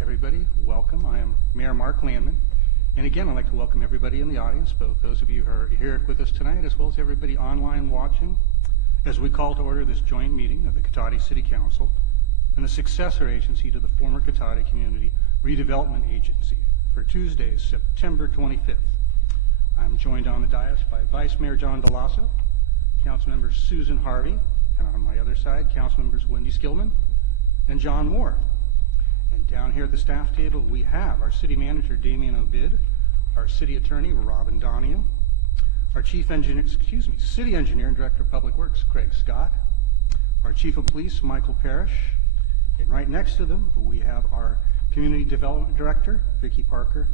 everybody. Welcome. I am Mayor Mark Landman. And again, I'd like to welcome everybody in the audience, both those of you who are here with us tonight, as well as everybody online watching, as we call to order this joint meeting of the Cotati City Council and the successor agency to the former Cotati Community Redevelopment Agency for Tuesday, September 25th. I'm joined on the dais by Vice Mayor John Delasso, Councilmember Susan Harvey, and on my other side, Councilmembers Wendy Skillman and John Moore. And down here at the staff table, we have our City Manager, Damian Obid, our City Attorney, Robin Donahue, our City Engineer and Director of Public Works, Craig Scott, our Chief of Police, Michael Parrish, and right next to them, we have our Community Development Director, Vicki Parker,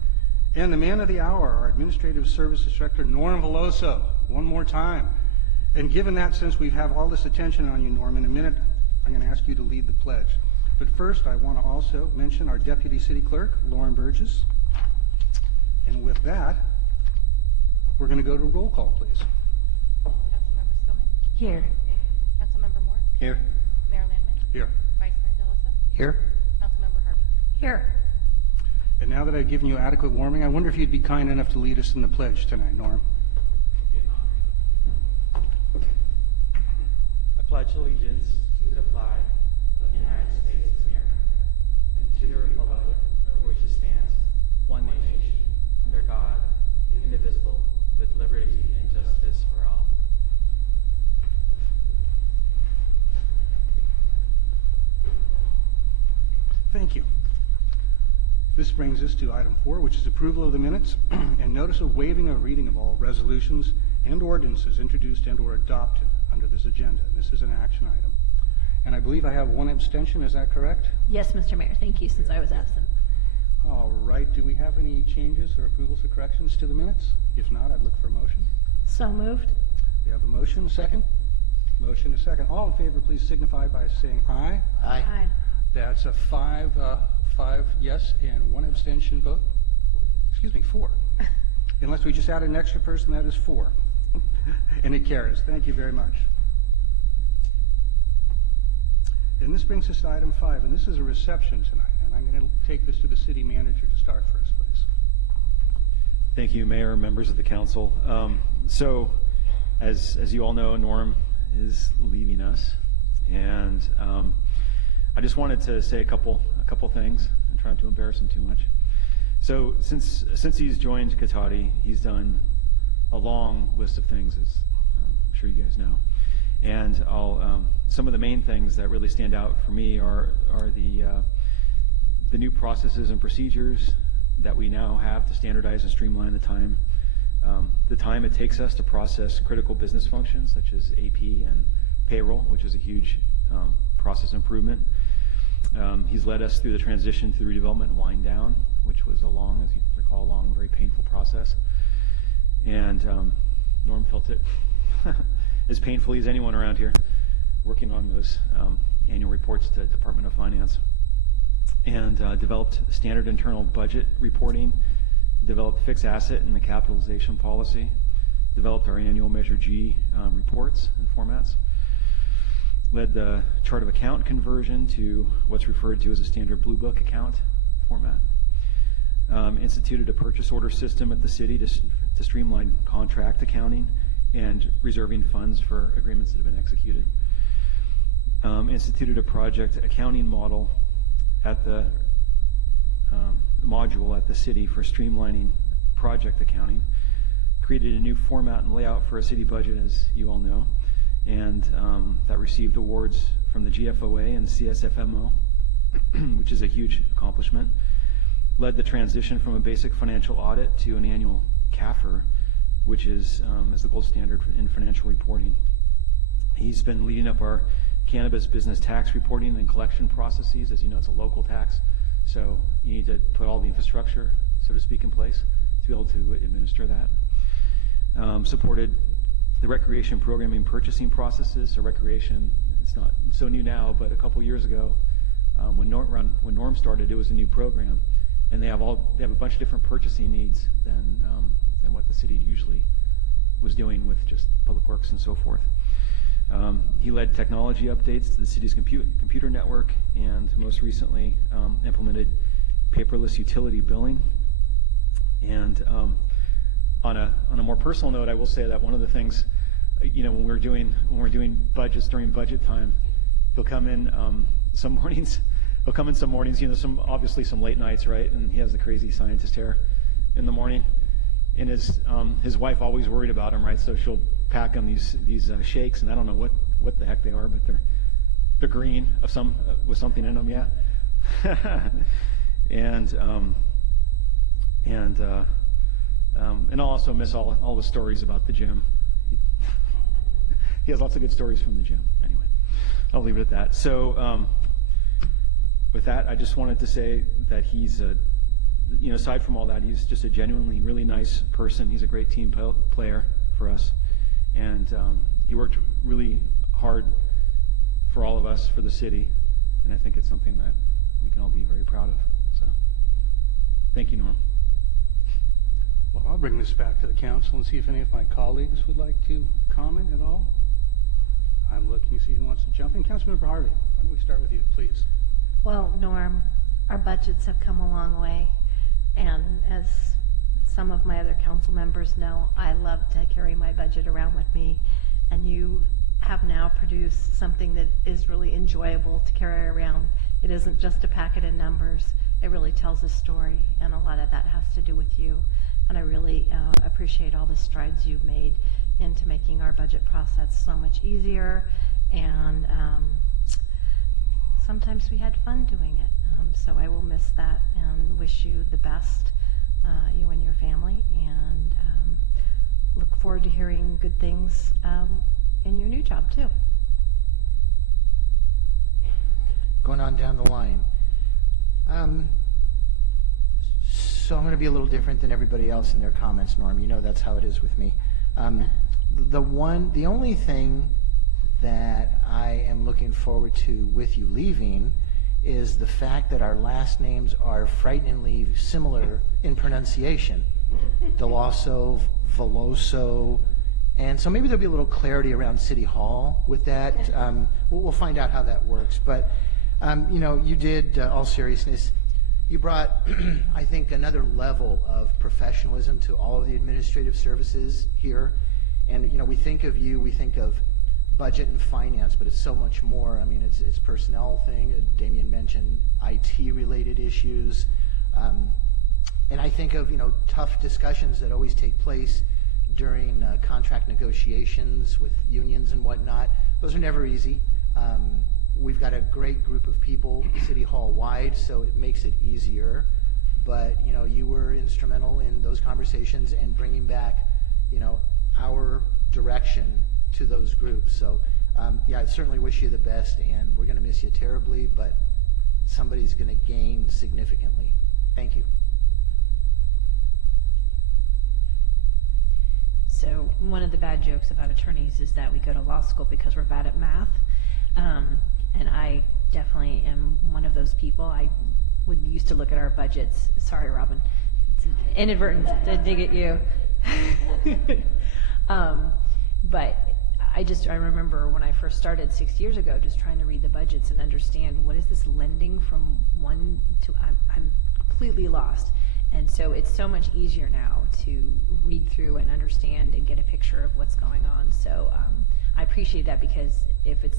and the man of the hour, our Administrative Services Director, Norm Veloso. One more time. And given that, since we have all this attention on you, Norm, in a minute, I'm going to ask you to lead the pledge. But first, I want to also mention our Deputy City Clerk, Lauren Burgess. And with that, we're going to go to roll call, please. Councilmember Skillman? Here. Councilmember Moore? Here. Mayor Landman? Here. Vice Mayor Delasso? Here. Councilmember Harvey? Here. And now that I've given you adequate warming, I wonder if you'd be kind enough to lead us in the pledge tonight, Norm. I pledge allegiance to the flag of the United States of America and to the republic for which it stands, one nation, under God, indivisible, with liberty and justice for all. Thank you. This brings us to item 4, which is approval of the minutes and notice of waiving of reading of all resolutions and ordinances introduced and or adopted under this agenda. This is an action item. And I believe I have one abstention, is that correct? Yes, Mr. Mayor. Thank you, since I was absent. All right, do we have any changes or approvals or corrections to the minutes? If not, I'd look for a motion. So moved. We have a motion, a second? Motion, a second. All in favor, please signify by saying aye. Aye. That's a five yes and one abstention vote. Excuse me, 4. Unless we just add an extra person, that is 4. And it carries. Thank you very much. And this brings us to item 5, and this is a reception tonight. And I'm going to take this to the city manager to start first, please. Thank you, Mayor, members of the council. So, as you all know, Norm is leaving us, and I just wanted to say a couple things and try not to embarrass him too much. So, since he's joined Cotati, he's done a long list of things, as I'm sure you guys know. And some of the main things that really stand out for me are the new processes and procedures that we now have to standardize and streamline the time it takes us to process critical business functions such as AP and payroll, which is a huge process improvement. He's led us through the transition to the redevelopment and wind down, which was as you recall, a long, very painful process. And Norm felt it as painfully as anyone around here, working on those annual reports to Department of Finance. And developed standard internal budget reporting, developed fixed asset and the capitalization policy, developed our annual Measure G reports and formats, led the chart of account conversion to what's referred to as a standard Blue Book account format, instituted a purchase order system at the city to streamline contract accounting and reserving funds for agreements that have been executed, instituted a project accounting model at the module at the city for streamlining project accounting, created a new format and layout for a city budget, as you all know, and that received awards from the GFOA and CSFMO, which is a huge accomplishment, led the transition from a basic financial audit to an annual CAFR, which is the gold standard in financial reporting. He's been leading up our cannabis business tax reporting and collection processes. As you know, it's a local tax, so you need to put all the infrastructure, so to speak, in place to be able to administer that. Supported the recreation programming purchasing processes. So recreation, it's not so new now, but a couple years ago, when Norm started, it was a new program, and they have a bunch of different purchasing needs than what the city usually was doing with just public works and so forth. He led technology updates to the city's computer network, and most recently implemented paperless utility billing. And on a more personal note, I will say that one of the things, when we're doing budgets during budget time, he'll come in some mornings. He'll come in some mornings, obviously some late nights, right? And he has the crazy scientist hair in the morning. And his wife always worried about him, right? So she'll pack him these shakes, and I don't know what the heck they are, but they're green with something in them, yeah. And I'll also miss all the stories about the gym. He has lots of good stories from the gym. Anyway, I'll leave it at that. So with that, I just wanted to say that he's aside from all that, he's just a genuinely really nice person. He's a great team player for us, and he worked really hard for all of us, for the city, and I think it's something that we can all be very proud of. So, thank you, Norm. Well, I'll bring this back to the council and see if any of my colleagues would like to comment at all. I'm looking to see who wants to jump in. Councilmember Harvey, why don't we start with you, please? Well, Norm, our budgets have come a long way. And as some of my other council members know, I love to carry my budget around with me. And you have now produced something that is really enjoyable to carry around. It isn't just a packet of numbers. It really tells a story, and a lot of that has to do with you. And I really appreciate all the strides you've made into making our budget process so much easier. And sometimes we had fun doing it. So I will miss that and wish you the best, you and your family, and look forward to hearing good things in your new job too. Going on down the line. So I'm going to be a little different than everybody else in their comments, Norm. You know that's how it is with me. The only thing that I am looking forward to with you leaving is the fact that our last names are frighteningly similar in pronunciation. Deloso, Veloso, and so maybe there'll be a little clarity around City Hall with that. We'll find out how that works. But, you did, all seriousness, you brought, I think, another level of professionalism to all of the administrative services here. And, we think of you, we think of budget and finance, but it's so much more. I mean, it's personnel thing. Damien mentioned IT-related issues. And I think of, tough discussions that always take place during contract negotiations with unions and whatnot. Those are never easy. We've got a great group of people City Hall wide, so it makes it easier. But, you were instrumental in those conversations and bringing back, our direction to those groups. So, I certainly wish you the best, and we're going to miss you terribly, but somebody's going to gain significantly. Thank you. So one of the bad jokes about attorneys is that we go to law school because we're bad at math. And I definitely am one of those people. I used to look at our budgets. Sorry, Robin. It's inadvertent to dig at you. But I remember when I first started 6 years ago, just trying to read the budgets and understand what is this lending from one to, I'm completely lost. And so it's so much easier now to read through and understand and get a picture of what's going on. So I appreciate that, because if it's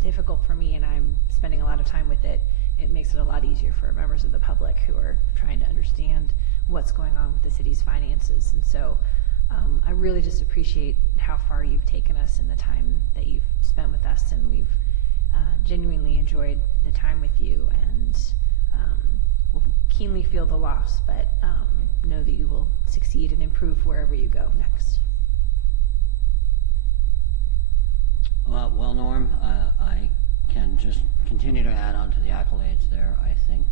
difficult for me and I'm spending a lot of time with it, it makes it a lot easier for members of the public who are trying to understand what's going on with the city's finances. And so I really just appreciate how far you've taken us and the time that you've spent with us, and we've genuinely enjoyed the time with you, and we'll keenly feel the loss, but know that you will succeed and improve wherever you go next. Well, Norm, I can just continue to add on to the accolades there. I think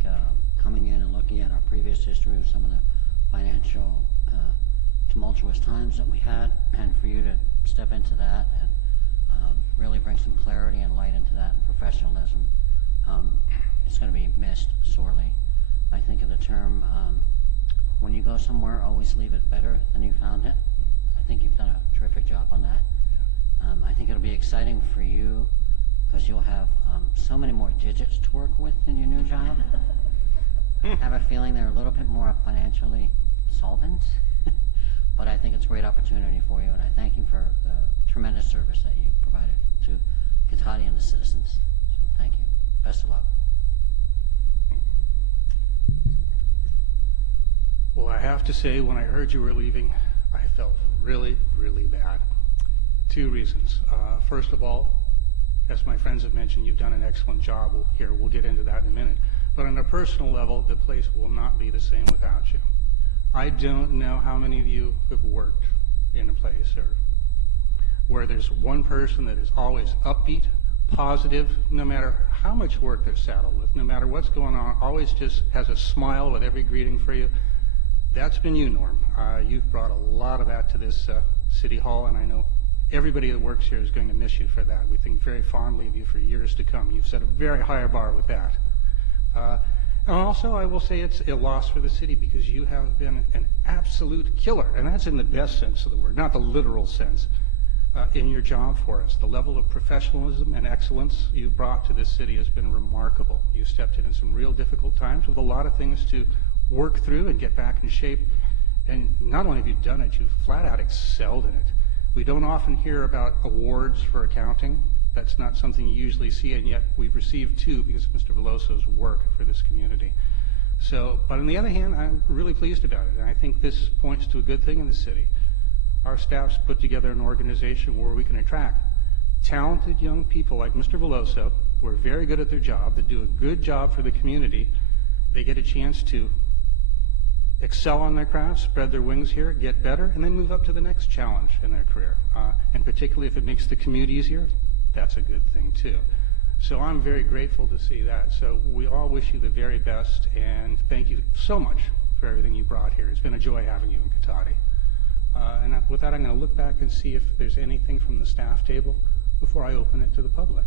coming in and looking at our previous history of some of the financial tumultuous times that we had, and for you to step into that and really bring some clarity and light into that and professionalism, it's going to be missed sorely. I think of the term, when you go somewhere, always leave it better than you found it. I think you've done a terrific job on that. I think it'll be exciting for you because you'll have so many more digits to work with in your new job. I have a feeling they're a little bit more financially solvent, but I think it's a great opportunity for you, and I thank you for the tremendous service that you provided to Cotati and the citizens. So thank you. Best of luck. Well, I have to say, when I heard you were leaving, I felt really, really bad. 2 reasons. First of all, as my friends have mentioned, you've done an excellent job. We'll get into that in a minute. But on a personal level, the place will not be the same without you. I don't know how many of you have worked in a place or where there's one person that is always upbeat, positive, no matter how much work they're saddled with, no matter what's going on, always just has a smile with every greeting for you. That's been you, Norm. You've brought a lot of that to this City Hall, and I know everybody that works here is going to miss you for that. We think very fondly of you for years to come. You've set a very high bar with that. And also, I will say it's a loss for the city because you have been an absolute killer, and that's in the best sense of the word, not the literal sense, in your job for us. The level of professionalism and excellence you've brought to this city has been remarkable. You stepped in some real difficult times with a lot of things to work through and get back in shape. And not only have you done it, you've flat out excelled in it. We don't often hear about awards for accounting. That's not something you usually see, and yet we've received 2 because of Mr. Veloso's work for this community. So, but on the other hand, I'm really pleased about it, and I think this points to a good thing in the city. Our staff's put together an organization where we can attract talented young people like Mr. Veloso, who are very good at their job, that do a good job for the community. They get a chance to excel on their craft, spread their wings here, get better, and then move up to the next challenge in their career. And particularly if it makes the commute easier, that's a good thing too. So I'm very grateful to see that. So we all wish you the very best, and thank you so much for everything you brought here. It's been a joy having you in Cotati. And with that, I'm going to look back and see if there's anything from the staff table before I open it to the public.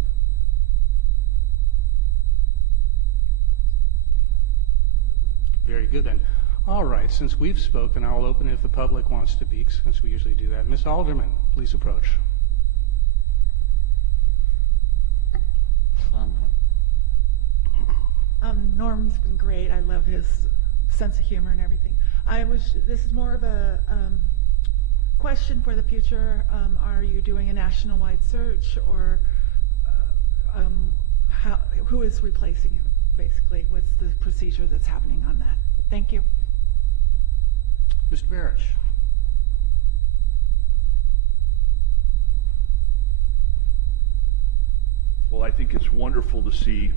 Very good then. All right, since we've spoken, I'll open it if the public wants to speak, since we usually do that. Ms. Alderman, please approach. Well done, Norm. Norm's been great. I love his sense of humor and everything. This is more of a question for the future. Are you doing a national-wide search, or who is replacing him, basically? What's the procedure that's happening on that? Thank you. Mr. Barish. Well, I think it's wonderful to see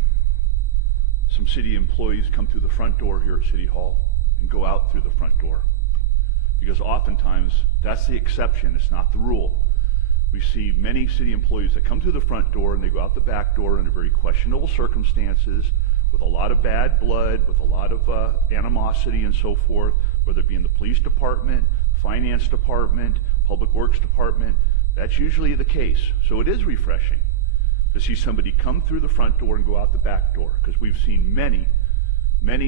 some city employees come through the front door here at City Hall and go out through the front door. Because oftentimes, that's the exception, it's not the rule. We see many city employees that come through the front door and they go out the back door under very questionable circumstances, with a lot of bad blood, with a lot of animosity and so forth, whether it be in the police department, finance department, public works department. That's usually the case. So it is refreshing to see somebody come through the front door and go out the back door, because we've seen many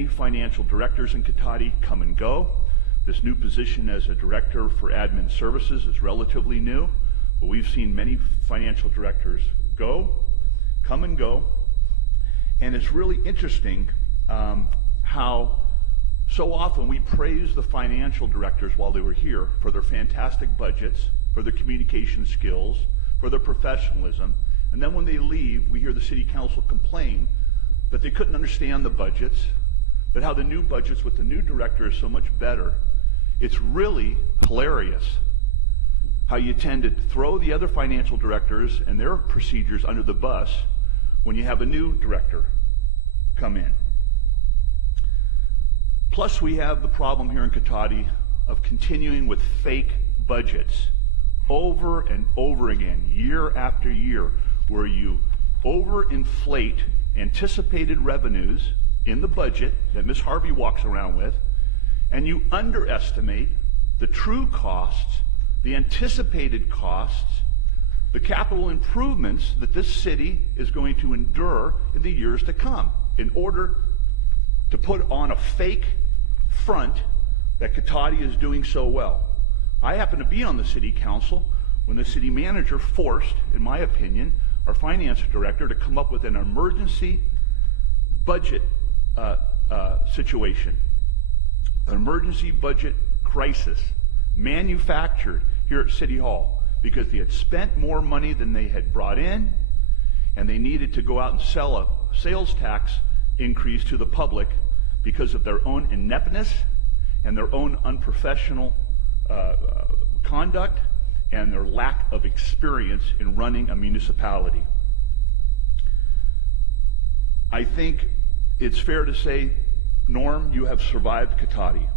financial directors in Cotati come and go. This new position as a director for admin services is relatively new, but we've seen many financial directors come and go. And it's really interesting how so often we praise the financial directors while they were here for their fantastic budgets, for their communication skills, for their professionalism. And then when they leave, we hear the city council complain that they couldn't understand the budgets, but how the new budgets with the new director is so much better. It's really hilarious how you tend to throw the other financial directors and their procedures under the bus when you have a new director come in. Plus, we have the problem here in Cotati of continuing with fake budgets over and over again, year after year, where you overinflate anticipated revenues in the budget that Ms. Harvey walks around with, and you underestimate the true costs, the anticipated costs, the capital improvements that this city is going to endure in the years to come in order to put on a fake front that Cotati is doing so well. I happen to be on the city council when the city manager forced, in my opinion, our finance director to come up with an emergency budget situation. An emergency budget crisis manufactured here at City Hall because they had spent more money than they had brought in, and they needed to go out and sell a sales tax increase to the public because of their own ineptness and their own unprofessional conduct and their lack of experience in running a municipality. I think it's fair to say, Norm, you have survived Cotati.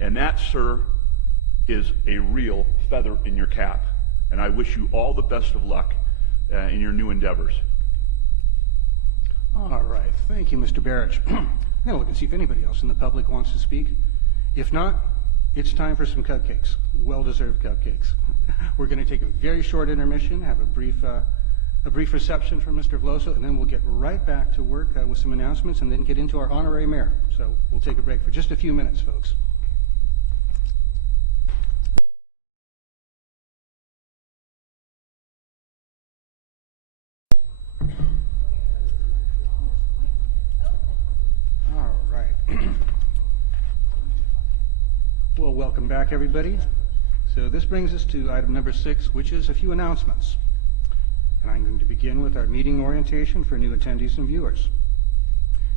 And that, sir, is a real feather in your cap. And I wish you all the best of luck in your new endeavors. All right, thank you, Mr. Barrich. I'm going to look and see if anybody else in the public wants to speak. If not, it's time for some cupcakes, well-deserved cupcakes. We're going to take a very short intermission, have a brief reception from Mr. Veloso, and then we'll get right back to work with some announcements and then get into our honorary mayor. So we'll take a break for just a few minutes, folks. All right. Well, welcome back, everybody. So this brings us to item number 6, which is a few announcements. And I'm going to begin with our meeting orientation for new attendees and viewers.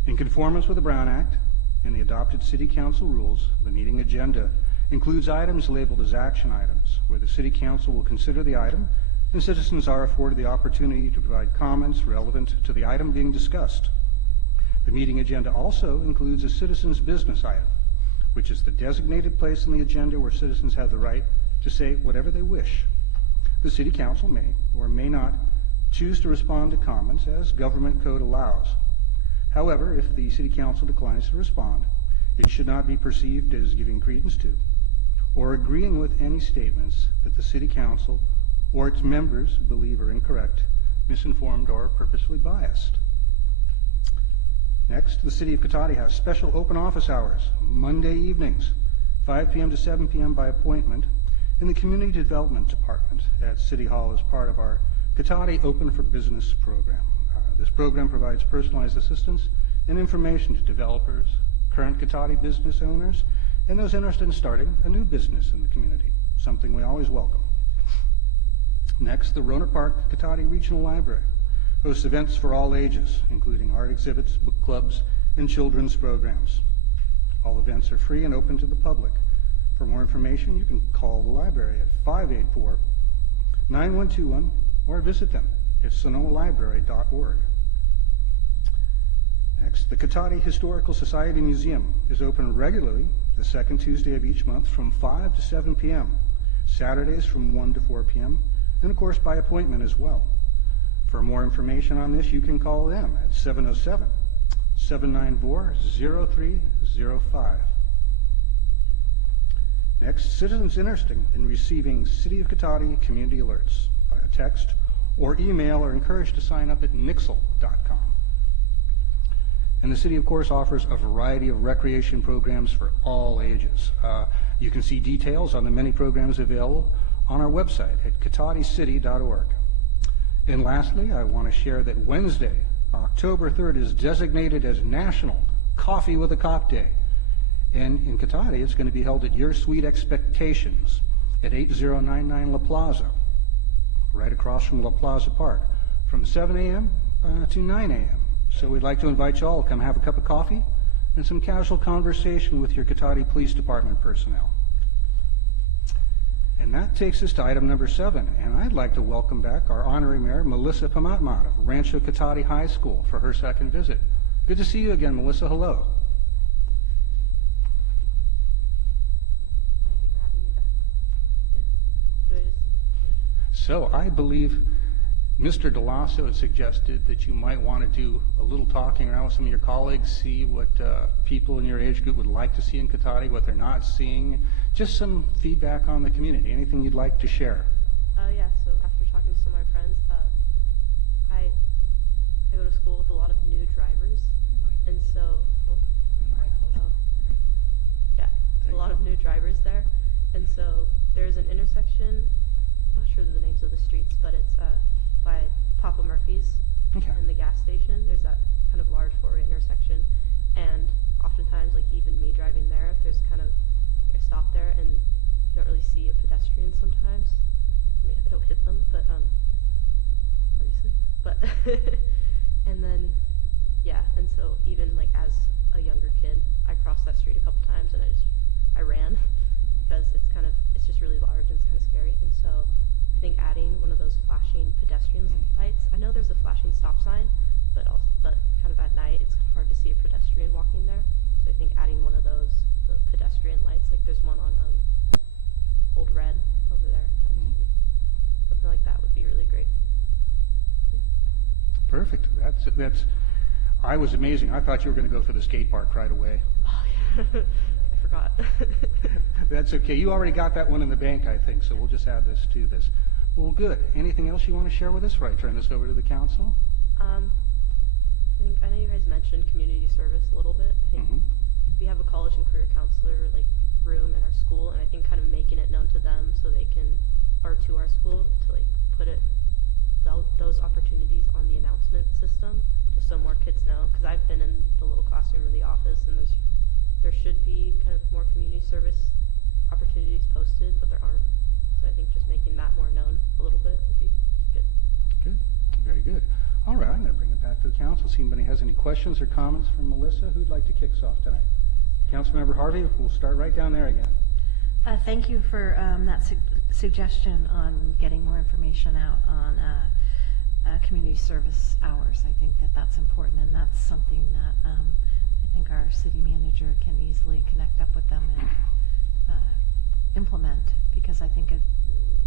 In conformance with the Brown Act and the adopted City Council rules, the meeting agenda includes items labeled as action items, where the City Council will consider the item and citizens are afforded the opportunity to provide comments relevant to the item being discussed. The meeting agenda also includes a citizens' business item, which is the designated place in the agenda where citizens have the right to say whatever they wish. The City Council may or may not choose to respond to comments as government code allows. However, if the City Council declines to respond, it should not be perceived as giving credence to or agreeing with any statements that the City Council or its members believe are incorrect, misinformed, or purposely biased. Next, the City of Cotati has special open office hours, Monday evenings, 5 p.m. to 7 p.m. by appointment, in the Community Development Department at City Hall as part of our Cotati Open for Business program. This program provides personalized assistance and information to developers, current Cotati business owners, and those interested in starting a new business in the community, something we always welcome. Next, the Rohnert Park Cotati Regional Library hosts events for all ages, including art exhibits, book clubs, and children's programs. All events are free and open to the public. For more information, you can call the library at 584-9121 or visit them at sonomalibrary.org. Next, the Cotati Historical Society Museum is open regularly the second Tuesday of each month from 5 to 7 p.m., Saturdays from 1 to 4 p.m., and of course by appointment as well. For more information on this, you can call them at 707-794-0305. Next, citizens interested in receiving City of Cotati community alerts via text or email are encouraged to sign up at nixle.com. And the city, of course, offers a variety of recreation programs for all ages. You can see details on the many programs available on our website at cotaticity.org. And lastly, I want to share that Wednesday, October 3rd, is designated as National Coffee with a Cop Day. And in Cotati, it's going to be held at Your Sweet Expectations at 8099 La Plaza, right across from La Plaza Park, from 7 a.m. To 9 a.m. So we'd like to invite you all to come have a cup of coffee and some casual conversation with your Cotati Police Department personnel. And that takes us to item number 7, and I'd like to welcome back our honorary mayor, Melissa Pamatmat of Rancho Cotati High School for her second visit. Good to see you again, Melissa. Hello. Thank you for having me back. So I believe Mr. DeLasso had suggested that you might want to do a little talking around with some of your colleagues, see what people in your age group would like to see in Cotati, what they're not seeing, just some feedback on the community, anything you'd like to share. Yeah, so after talking to some of my friends, I go to school with a lot of new drivers, and so, yeah, a lot of new drivers there, and so there's an intersection, I'm not sure the names of the streets, but it's by Papa Murphy's Okay. and the gas station. There's that kind of large four-way intersection, and oftentimes, like even me driving there, there's kind of like, I stop there and you don't really see a pedestrian sometimes. I mean, I don't hit them, but obviously, but and then yeah, and so even like as a younger kid, I crossed that street a couple times and I ran because it's just really large and it's kind of scary. And so I think adding one of those flashing pedestrian lights. I know there's a flashing stop sign, but kind of at night it's hard to see a pedestrian walking there. So I think adding one of those, the pedestrian lights, like there's one on Old Red over there down the street. Something like that would be really great. Yeah. Perfect. I was amazing. I thought you were going to go for the skate park right away. Oh yeah, I forgot. That's okay. You already got that one in the bank, I think, so we'll just add this to this. Well, good. Anything else you want to share with us before I turn this over to the council? I know you guys mentioned community service a little bit. I think we have a college and career counselor room in our school, and I think kind of making it known to them so they can, or to our school, to put those opportunities on the announcement system, just so more kids know. Because I've been in the little classroom or the office, and there should be kind of more community service opportunities posted, but there aren't. So I think just making that more known a little bit would be good. Good. Very good. All right, I'm going to bring it back to the council. See if anybody has any questions or comments from Melissa. Who'd like to kick us off tonight? Councilmember Harvey, we'll start right down there again. Thank you for that suggestion on getting more information out on community service hours. I think that's important, and that's something that I think our city manager can easily connect up with them and implement, because I think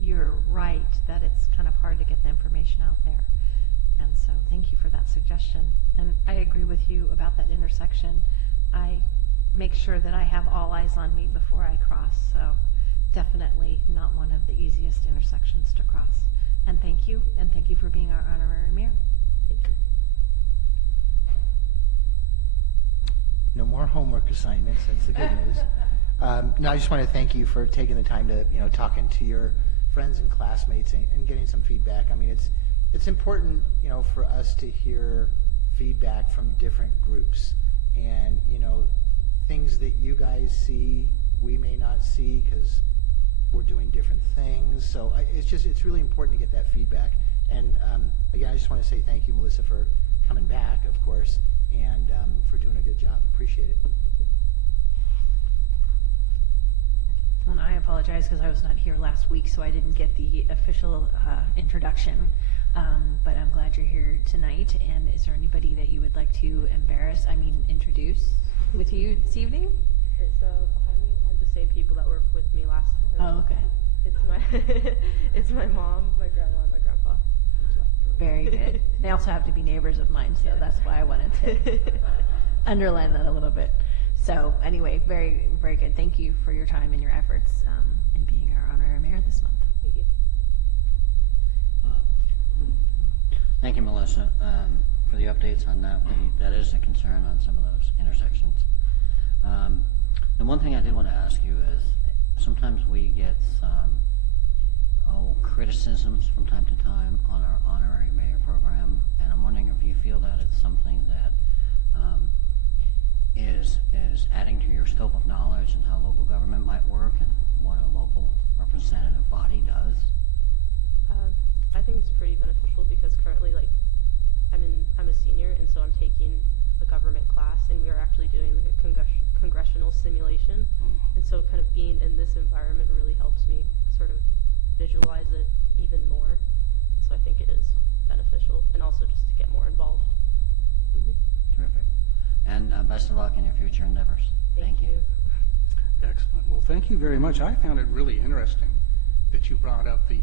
you're right that it's kind of hard to get the information out there. And so thank you for that suggestion. And I agree with you about that intersection. I make sure that I have all eyes on me before I cross, so definitely not one of the easiest intersections to cross. And thank you for being our honorary mayor. Thank you. No more homework assignments. That's the good news. No, I just want to thank you for taking the time to, talking to your friends and classmates and getting some feedback. I mean, it's important, for us to hear feedback from different groups, and things that you guys see we may not see because we're doing different things. So it's really important to get that feedback. And again, I just want to say thank you, Melissa, for coming back, of course, and for doing a good job. Appreciate it. And I apologize because I was not here last week, so I didn't get the official introduction. But I'm glad you're here tonight. And is there anybody that you would like to introduce with you this evening? So behind me, I have the same people that were with me last time. Oh, okay. It's my mom, my grandma, and my grandpa. Very good. They also have to be neighbors of mine, so that's why I wanted to underline that a little bit. So anyway, very, very good. Thank you for your time and your efforts in being our honorary mayor this month. Thank you. Thank you, Melissa, for the updates on that. That is a concern on some of those intersections. The one thing I did want to ask you is, sometimes we get some criticisms from time to time on our honorary mayor program, and I'm wondering if you feel that it's something that is adding to your scope of knowledge and how local government might work and what a local representative body does. I think it's pretty beneficial because currently, I'm a senior, and so I'm taking a government class, and we are actually doing a congressional simulation, and so kind of being in this environment really helps me sort of visualize it even more. So I think it is beneficial, and also just to get more involved. Terrific. And best of luck in your future endeavors. Thank you. Excellent. Well, thank you very much. I found it really interesting that you brought up the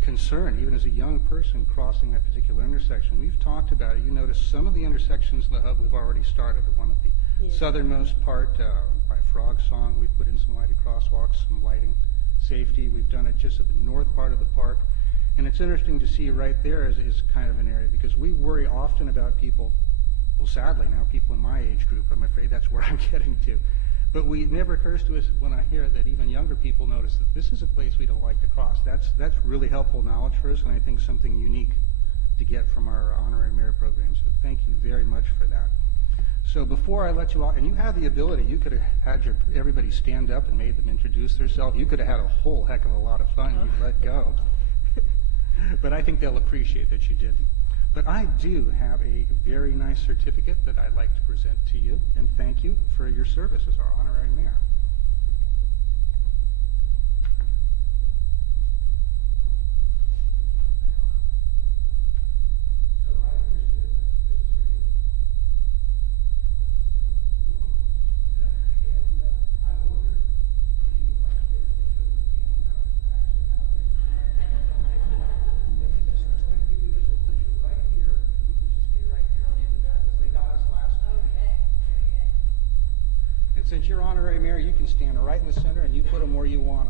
concern, even as a young person crossing that particular intersection. We've talked about it. You notice some of the intersections in the hub we've already started. The one at the southernmost part by Frog Song, we put in some lighted crosswalks, some lighting, safety. We've done it just at the north part of the park. And it's interesting to see right there is kind of an area, because we worry often about people, well, sadly now, people in my age group. I'm afraid that's where I'm getting to. But it never occurs to us when I hear that even younger people notice that this is a place we don't like to cross. That's really helpful knowledge for us, and I think something unique to get from our honorary mayor program. So thank you very much for that. So before I let you out, and you had the ability, you could have had everybody stand up and made them introduce themselves. You could have had a whole heck of a lot of fun. You let go. But I think they'll appreciate that you didn't. But I do have a very nice certificate that I'd like to present to you, and thank you for your service as our honorary mayor. Since you're honorary mayor, you can stand right in the center and you put them where you want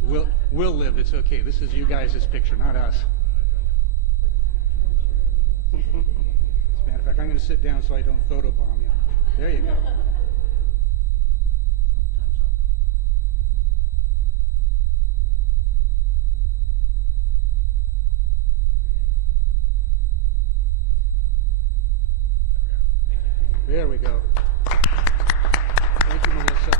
them. We'll live. It's okay. This is you guys' picture, not us. As a matter of fact, I'm going to sit down so I don't photobomb you. There you go. Oh, time's up. There we go. Thank you, Melissa.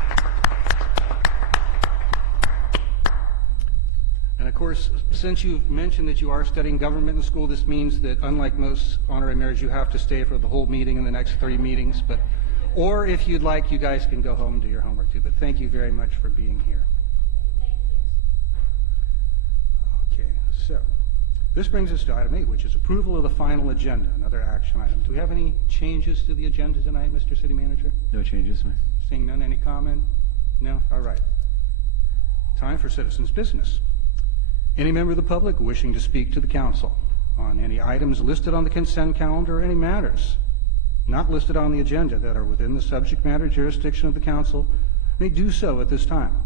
And of course, since you've mentioned that you are studying government in school, this means that unlike most honorary mayors, you have to stay for the whole meeting and the next 3 meetings. Or if you'd like, you guys can go home and do your homework too. But thank you very much for being here. Thank you. Okay, so this brings us to item 8, which is approval of the final agenda, another action item. Do we have any changes to the agenda tonight, Mr. City Manager? No changes, Mayor. Seeing none, any comment? No? All right. Time for citizens' business. Any member of the public wishing to speak to the council on any items listed on the consent calendar or any matters not listed on the agenda that are within the subject matter jurisdiction of the council may do so at this time.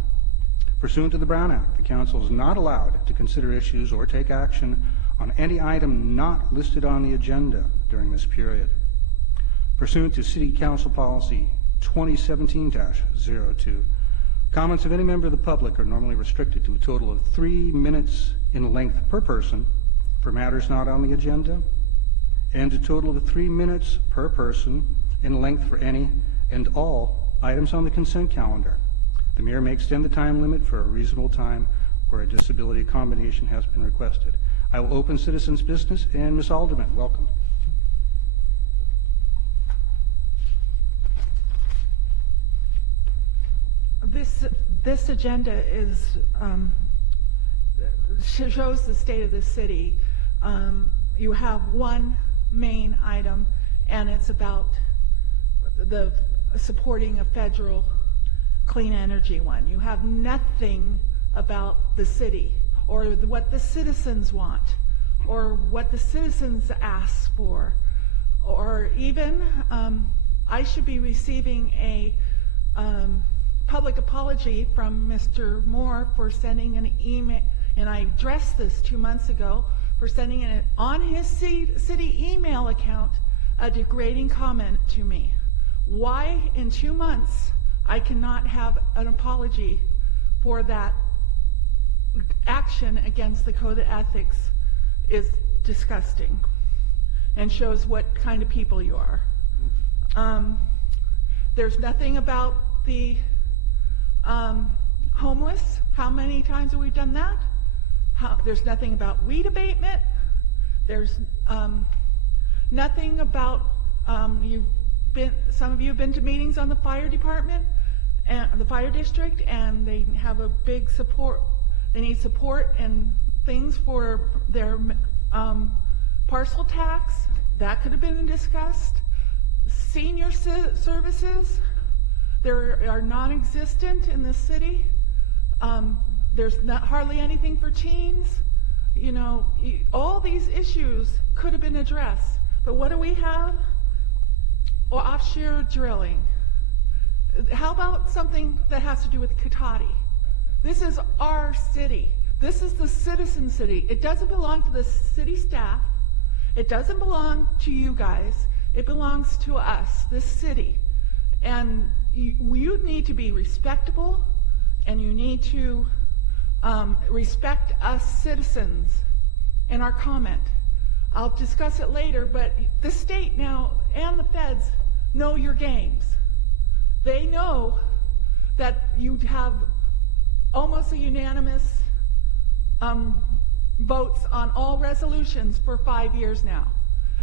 Pursuant to the Brown Act, the council is not allowed to consider issues or take action on any item not listed on the agenda during this period. Pursuant to City Council Policy 2017-02, comments of any member of the public are normally restricted to a total of 3 minutes in length per person for matters not on the agenda, and a total of 3 minutes per person in length for any and all items on the consent calendar. The mayor may extend the time limit for a reasonable time where a disability accommodation has been requested. I will open citizens' business, and Ms. Alderman, welcome. This agenda is shows the state of the city. You have one main item, and it's about the supporting a federal clean energy one. You have nothing about the city or what the citizens want or what the citizens ask for, or even I should be receiving a public apology from Mr. Moore for sending an email, and I addressed this 2 months ago, for sending it on his city email account a degrading comment to me. Why in 2 months I cannot have an apology for that action against the code of ethics is disgusting and shows what kind of people you are. There's nothing about the homeless. How many times have we done that? There's nothing about weed abatement. There's nothing about some of you have been to meetings on the fire department and the fire district, and they have a big support. They need support and things for their parcel tax. That could have been discussed. Senior services, they are non-existent in this city. There's not hardly anything for teens. You know, all these issues could have been addressed. But what do we have? Offshore drilling. How about something that has to do with Katati? This is our city. This is the citizen city. It doesn't belong to the city staff. It doesn't belong to you guys. It belongs to us, this city. And you need to be respectable, and you need to respect us citizens and our comment. I'll discuss it later, but the state now and the feds know your games. They know that you have almost a unanimous votes on all resolutions for 5 years now.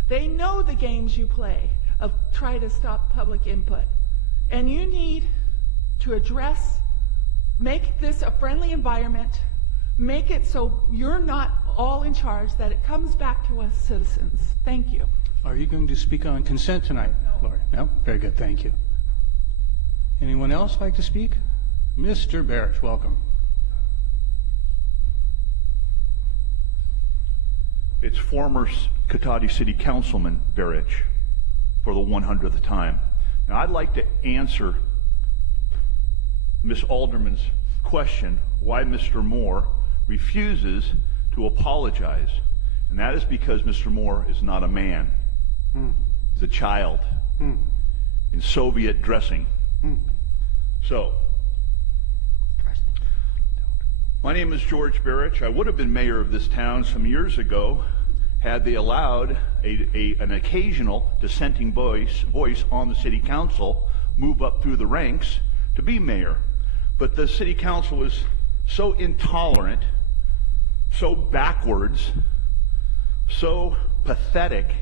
They know the games you play of try to stop public input. And you need to address, make this a friendly environment, make it so you're not all in charge, that it comes back to us citizens. Thank you. Are you going to speak on consent tonight, Lori? No? Very good, thank you. Anyone else like to speak? Mr. Barish, welcome. It's former Cotati City Councilman Barrich for the 100th time. Now, I'd like to answer Ms. Alderman's question why Mr. Moore refuses to apologize. And that is because Mr. Moore is not a man. He's a child in Soviet dressing. So, my name is George Barrich. I would have been mayor of this town some years ago had they allowed an occasional dissenting voice on the city council move up through the ranks to be mayor. But the city council was so intolerant, so backwards, so pathetic,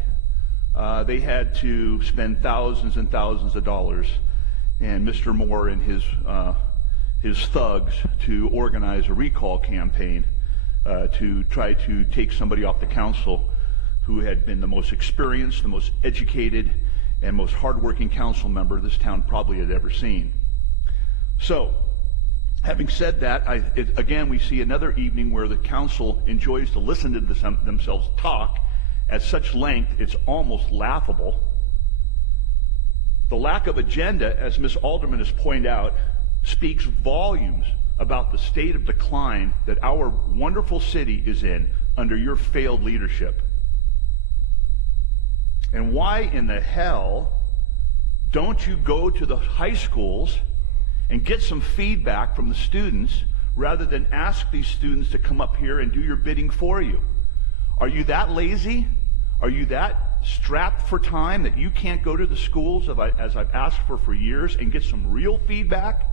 they had to spend thousands and thousands of dollars, and Mr. Moore and his thugs to organize a recall campaign to try to take somebody off the council who had been the most experienced, the most educated, and most hardworking council member this town probably had ever seen. So, having said that, again, we see another evening where the council enjoys to listen to themselves talk at such length, it's almost laughable. The lack of agenda, as Ms. Alderman has pointed out, speaks volumes about the state of decline that our wonderful city is in under your failed leadership. And why in the hell don't you go to the high schools and get some feedback from the students rather than ask these students to come up here and do your bidding for you? Are you that lazy? Are you that strapped for time that you can't go to the schools, as I've asked for years, and get some real feedback?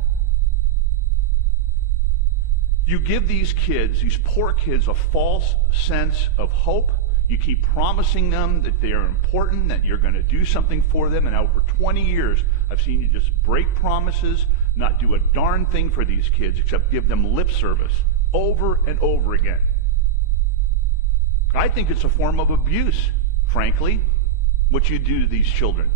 You give these kids, these poor kids, a false sense of hope. You keep promising them that they are important, that you're going to do something for them, and now for 20 years, I've seen you just break promises, not do a darn thing for these kids except give them lip service over and over again. I think it's a form of abuse, frankly, what you do to these children.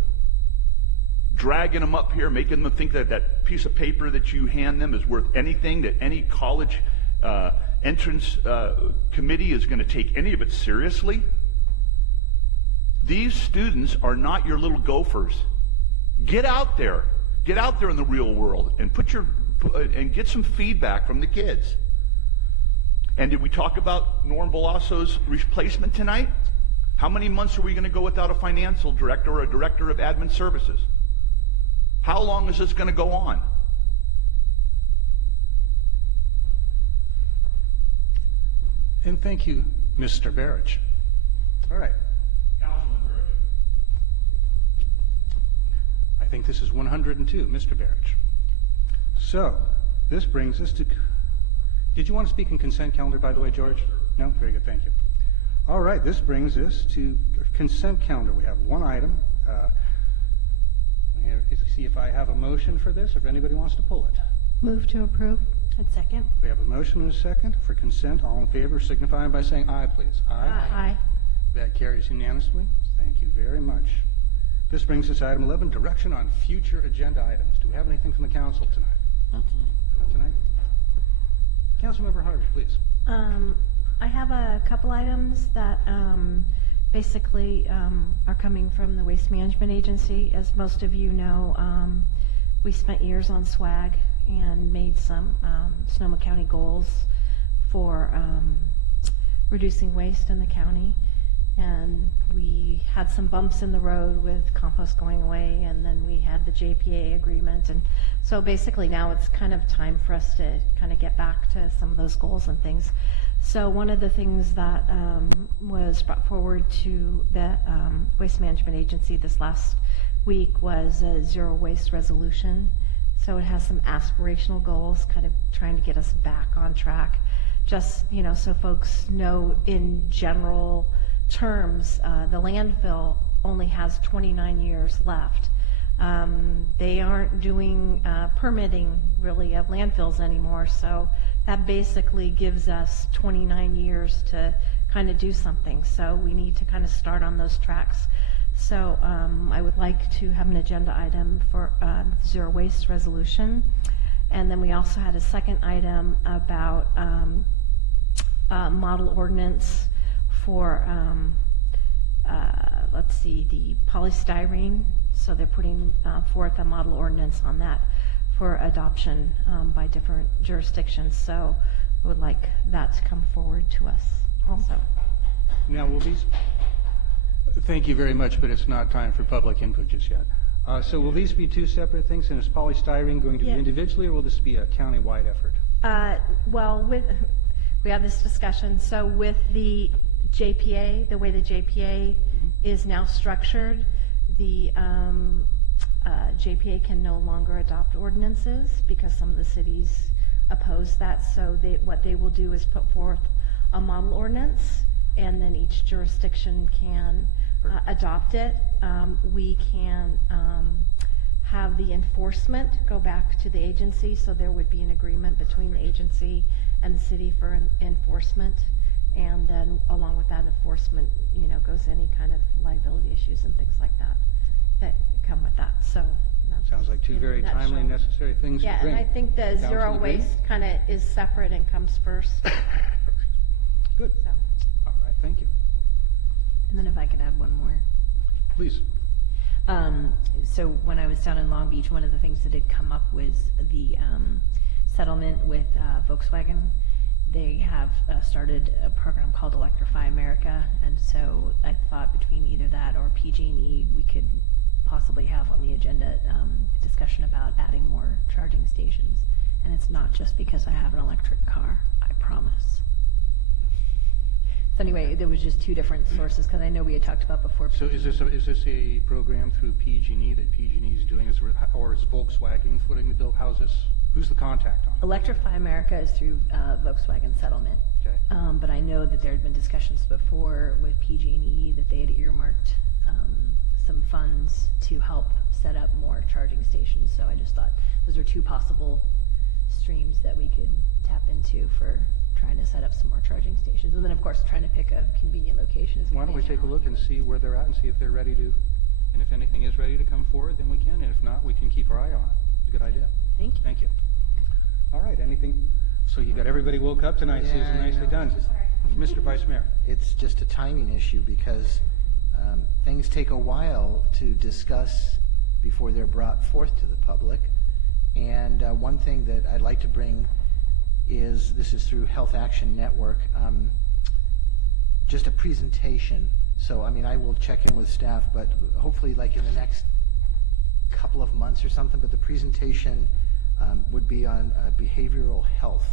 Dragging them up here, making them think that that piece of paper that you hand them is worth anything, that any college entrance committee is going to take any of it seriously. These students are not your little gophers. Get out there. Get out there in the real world and get some feedback from the kids. And did we talk about Norm Velasco's replacement tonight? How many months are we going to go without a financial director or a director of admin services? How long is this going to go on? And thank you, Mr. Barrich. All right. Councilman Barrich. I think this is 102, Mr. Barrich. So, this brings us to... Did you want to speak in consent calendar, by the way, George? No? Very good, thank you. All right, this brings us to consent calendar. We have one item. See if I have a motion for this, or if anybody wants to pull it. Move to approve. And second. We have a motion and a second for consent. All in favor signify by saying aye, please. Aye. That carries unanimously. Thank you very much. This brings us to item 11, direction on future agenda items. Do we have anything from the council tonight? Not tonight. Not tonight? Councilmember Harvey, please. I have a couple items that basically are coming from the Waste Management Agency. As most of you know, we spent years on SWAG and made some Sonoma County goals for reducing waste in the county. And we had some bumps in the road with compost going away, and then we had the JPA agreement. And so basically now it's kind of time for us to kind of get back to some of those goals and things. So one of the things that was brought forward to the Waste Management Agency this last week was a zero waste resolution. So it has some aspirational goals, kind of trying to get us back on track. Just, you know, so folks know in general terms, the landfill only has 29 years left. They aren't doing permitting really of landfills anymore, so that basically gives us 29 years to kind of do something. So we need to kind of start on those tracks. So I would like to have an agenda item for zero waste resolution. And then we also had a second item about model ordinance for, let's see, the polystyrene. So they're putting forth a model ordinance on that for adoption by different jurisdictions. So I would like that to come forward to us also. Now, will these, thank you very much, but it's not time for public input just yet. So will these be two separate things, and is polystyrene going to be Yeah. individually, or will this be a county-wide effort? Well, we had this discussion. So with the JPA, the way the JPA is now structured, the JPA can no longer adopt ordinances because some of the cities oppose that. So what they will do is put forth a model ordinance, and then each jurisdiction can adopt it. We can have the enforcement go back to the agency, so there would be an agreement between the agency and the city for enforcement. And then along with that enforcement, you know, goes any kind of liability issues and things like that that come with that. So that's Sounds like two in a very timely and nutshell. necessary things to Yeah, bring. and I think the Council zero agree? waste kind of is separate and comes first. Good. So, All right, thank you. And then if I could add one more. Please. So when I was down in Long Beach, one of the things that had come up was the settlement with Volkswagen. They have started a program called Electrify America, and so I thought between either that or PG&E, we could possibly have on the agenda discussion about adding more charging stations. And it's not just because I have an electric car, I promise. So anyway, there was just two different sources, because I know we had talked about before. So is this a program through PG&E that PG&E is doing, or is Volkswagen footing the bill? How's this, who's the contact on it? Electrify America is through Volkswagen settlement. Okay. But I know that there had been discussions before with PG&E that they had earmarked some funds to help set up more charging stations. So I just thought those are two possible streams that we could tap into for trying to set up some more charging stations. And then, of course, trying to pick a convenient location is Why gonna don't we be a take a look and challenge. see where they're at and see if they're ready to, and if anything is ready to come forward, then we can, and if not, we can keep our eye on it. It's a good idea. Thank you. Thank you. All right, anything, so you got everybody woke up tonight, Yeah, Susan, I nicely know, done. it's just- Mr. Vice Mayor. It's just a timing issue because things take a while to discuss before they're brought forth to the public. And one thing that I'd like to bring is, this is through Health Action Network, just a presentation. So, I mean, I will check in with staff, but hopefully like in the next couple of months or something, but the presentation would be on behavioral health.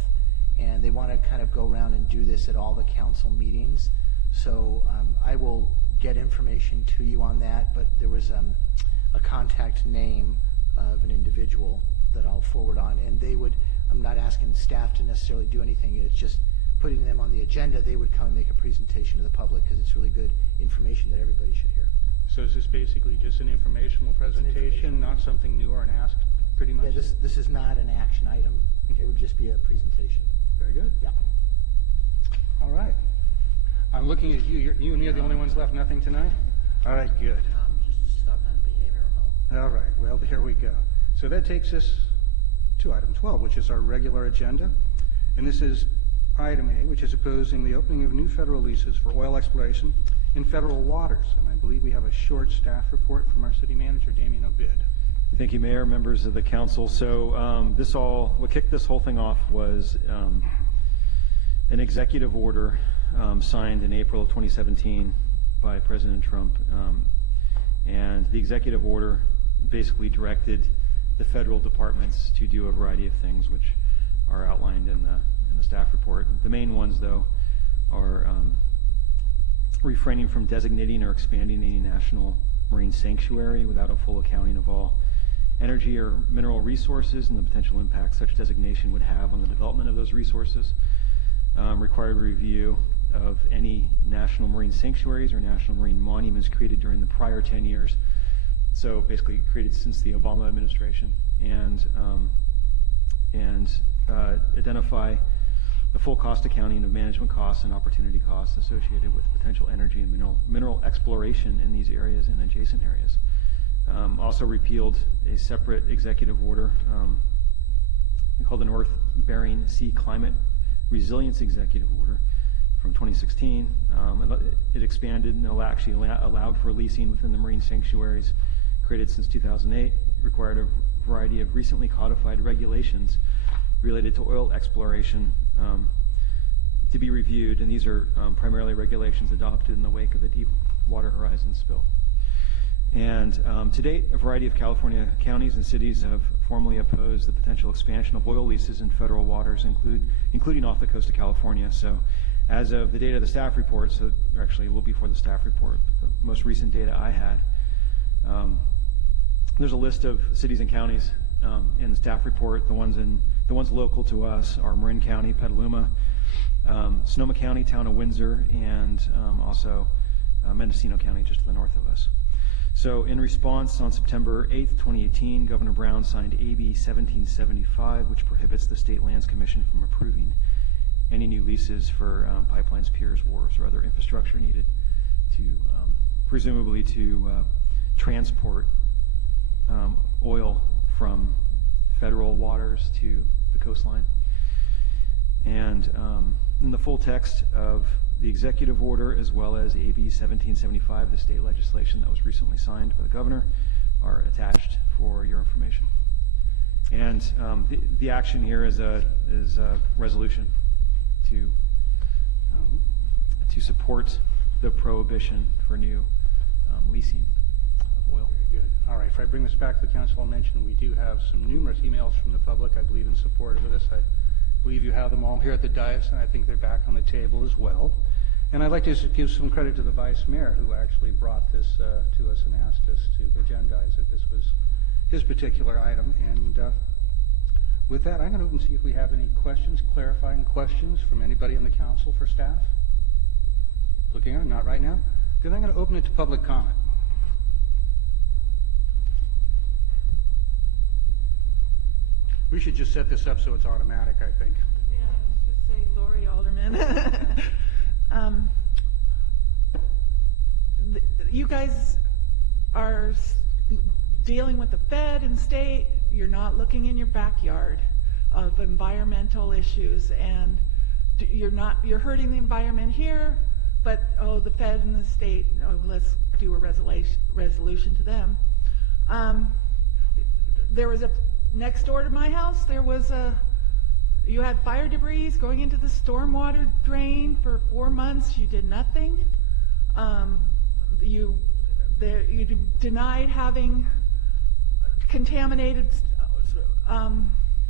And they want to kind of go around and do this at all the council meetings. So I will get information to you on that, but there was a contact name of an individual that I'll forward on. And they would, I'm not asking staff to necessarily do anything, it's just putting them on the agenda. They would come and make a presentation to the public because it's really good information that everybody should hear. So is this basically just an informational presentation, informational. not something new or an ask, pretty much? Yeah, this is not an action item. Okay. It would just be a presentation. Very good. Yeah. All right. I'm looking at you. You and me are the only ones left. Nothing tonight? All right, good. Just stuck on behavioral health. All right, well, there we go. So that takes us to item 12, which is our regular agenda. And this is item A, which is opposing the opening of new federal leases for oil exploration in federal waters. And I believe we have a short staff report from our city manager, Damien Obid. Thank you, Mayor, members of the council. So what kicked this whole thing off was an executive order signed in April of 2017 by President Trump. And the executive order basically directed the federal departments to do a variety of things, which are outlined in the staff report. The main ones, though, are refraining from designating or expanding any national marine sanctuary without a full accounting of all energy or mineral resources and the potential impact such designation would have on the development of those resources. Required review of any national marine sanctuaries or national marine monuments created during the prior 10 years. So basically created since the Obama administration, and identify the full cost accounting of management costs and opportunity costs associated with potential energy and mineral exploration in these areas and adjacent areas. Also repealed a separate executive order called the North Bering Sea Climate Resilience Executive Order from 2016. It expanded and actually allowed for leasing within the marine sanctuaries created since 2008, required a variety of recently codified regulations related to oil exploration to be reviewed, and these are primarily regulations adopted in the wake of the Deepwater Horizon spill. And to date, a variety of California counties and cities have formally opposed the potential expansion of oil leases in federal waters, including off the coast of California. So as of the date of the staff report, so actually a little before the staff report, but the most recent data I had, there's a list of cities and counties in the staff report. The ones local to us are Marin County, Petaluma, Sonoma County, Town of Windsor, and also Mendocino County, just to the north of us. So in response, on September 8th, 2018, Governor Brown signed AB 1775, which prohibits the State Lands Commission from approving any new leases for pipelines, piers, wharves, or other infrastructure needed to, presumably to transport oil from federal waters to the coastline. And in the full text of the executive order, as well as AB 1775, the state legislation that was recently signed by the governor, are attached for your information. And the action here is a resolution to support the prohibition for new leasing of oil. Very good. All right, if I bring this back to the council, I'll mention we do have some numerous emails from the public, I believe, in support of this. I believe you have them all here at the dais, and I think they're back on the table as well. And I'd like to just give some credit to the Vice Mayor, who actually brought this to us and asked us to agendize it. This was his particular item. And with that, I'm going to open and see if we have any questions, clarifying questions from anybody in the council for staff. Looking at it, not right now. Then I'm going to open it to public comment. We should just set this up so it's automatic, I think. Yeah, let's just say Lori Alderman. You guys are dealing with the Fed and state. You're not looking in your backyard of environmental issues, and you're hurting the environment here, but the Fed and the state, let's do a resolution to them. There was next door to my house, you had fire debris going into the stormwater drain for 4 months. You did nothing. You denied having contaminated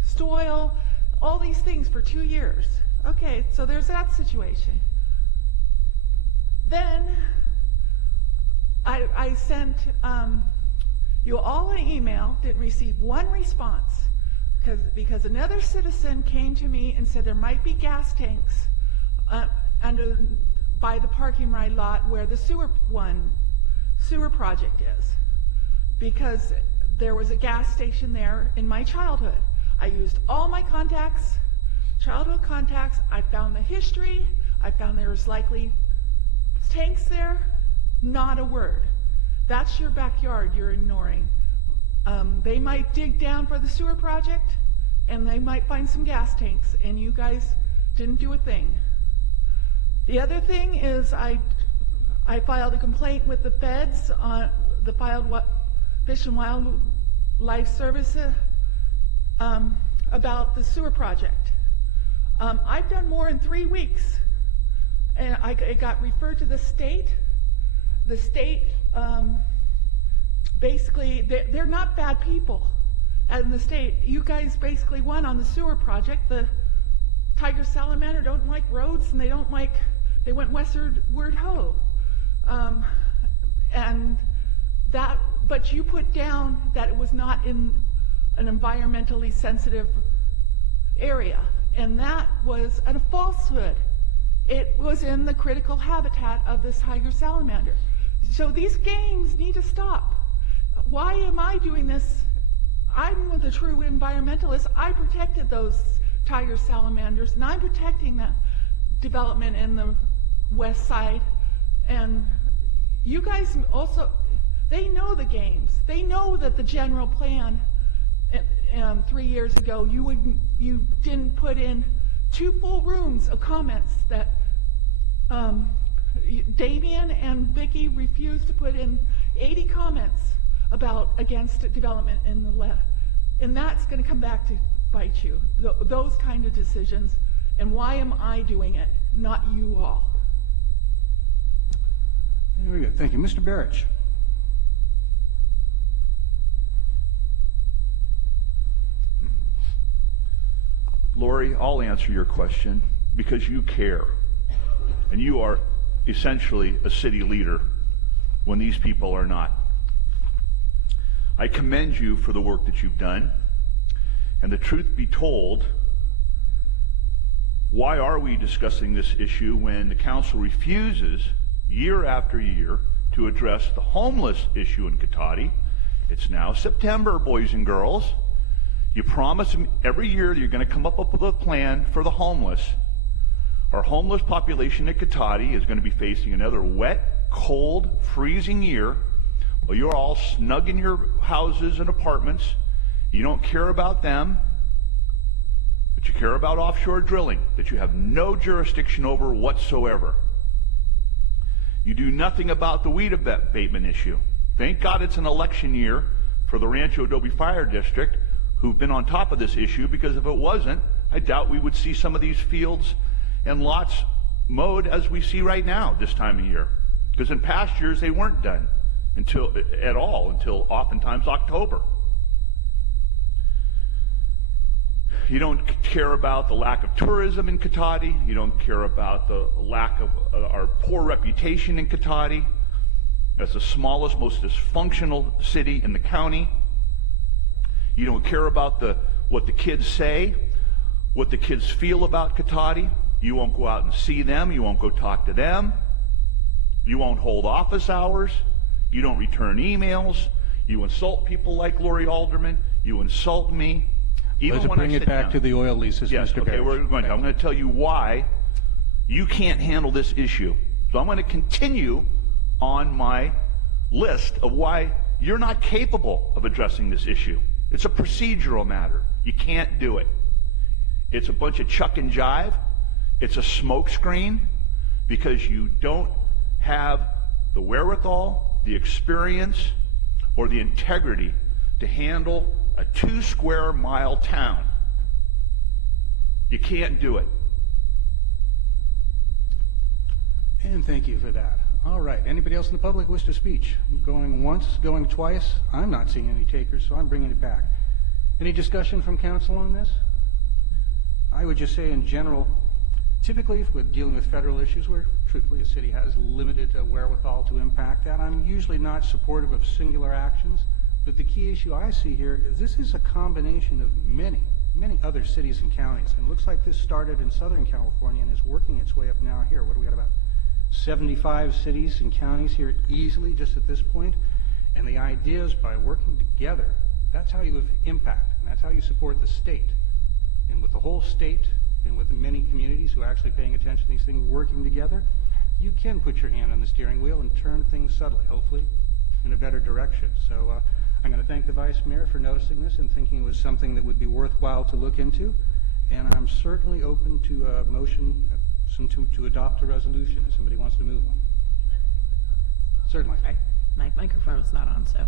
soil, all these things for 2 years. Okay, so there's that situation. Then I sent you all an email, didn't receive one response, because another citizen came to me and said there might be gas tanks by the parking lot where the sewer project is, because there was a gas station there in my childhood. I used all my childhood contacts. I found the history. I found there was likely tanks there. Not a word. That's your backyard you're ignoring. They might dig down for the sewer project, and they might find some gas tanks, and you guys didn't do a thing. The other thing is I filed a complaint with the feds on the Fish and Wildlife Service about the sewer project. I've done more in 3 weeks, and it got referred to the state. the state, basically, they're not bad people. And the state, you guys basically won on the sewer project. The tiger salamander don't like roads, and they went westward ho. But you put down that it was not in an environmentally sensitive area, and that was a falsehood. It was in the critical habitat of this tiger salamander. So these games need to stop. Why am I doing this? I'm the true environmentalist. I protected those tiger salamanders, and I'm protecting the development in the west side. And you guys also, they know the games. They know that the general plan 3 years ago, you didn't put in 2 full rooms of comments that Damien and Vicki refused to put in 80 comments against development in the left. And that's going to come back to bite you, those kind of decisions. And why am I doing it, not you all? Very good. Thank you. Mr. Barrich. Lori, I'll answer your question because you care. And you are essentially a city leader when these people are not. I commend you for the work that you've done. And the truth be told, why are we discussing this issue when the council refuses year after year to address the homeless issue in Cotati? It's now September, boys and girls. You promise them every year that you're going to come up with a plan for the homeless. Our homeless population at Cotati is going to be facing another wet, cold, freezing year while you're all snug in your houses and apartments. You don't care about them, but you care about offshore drilling that you have no jurisdiction over whatsoever. You do nothing about the weed abatement issue. Thank God it's an election year for the Rancho Adobe Fire District, who've been on top of this issue, because if it wasn't, I doubt we would see some of these fields and lots mowed as we see right now this time of year. Because in past years, they weren't done until oftentimes October. You don't care about the lack of tourism in Cotati. You don't care about the lack of our poor reputation in Cotati as the smallest, most dysfunctional city in the county. You don't care about what the kids say, what the kids feel about Cotati. You won't go out and see them. You won't go talk to them. You won't hold office hours. You don't return emails. You insult people like Lori Alderman. You insult me. Even Let's when bring I it sit back down. to the oil leases, Yes, Mr. okay, Barrich. I'm going to tell you why you can't handle this issue. So I'm going to continue on my list of why you're not capable of addressing this issue. It's a procedural matter. You can't do it. It's a bunch of chuck and jive. It's a smokescreen because you don't have the wherewithal, the experience, or the integrity to handle a 2 square mile town. You can't do it. And thank you for that. All right. Anybody else in the public wish to speak? Going once, going twice? I'm not seeing any takers, so I'm bringing it back. Any discussion from council on this? I would just say in general, typically if we're dealing with federal issues where truthfully a city has limited wherewithal to impact that, I'm usually not supportive of singular actions. But the key issue I see here is this is a combination of many other cities and counties. And it looks like this started in Southern California and is working its way up now here. What do we got, about 75 cities and counties here easily just at this point? And the idea is by working together, that's how you have impact, and that's how you support the state. And with the whole state and with the many communities who are actually paying attention to these things working together, you can put your hand on the steering wheel and turn things subtly, hopefully, in a better direction. So I'm going to thank the Vice Mayor for noticing this and thinking it was something that would be worthwhile to look into. And I'm certainly open to a motion to adopt a resolution if somebody wants to move one. Certainly. Sorry, my microphone was not on, so.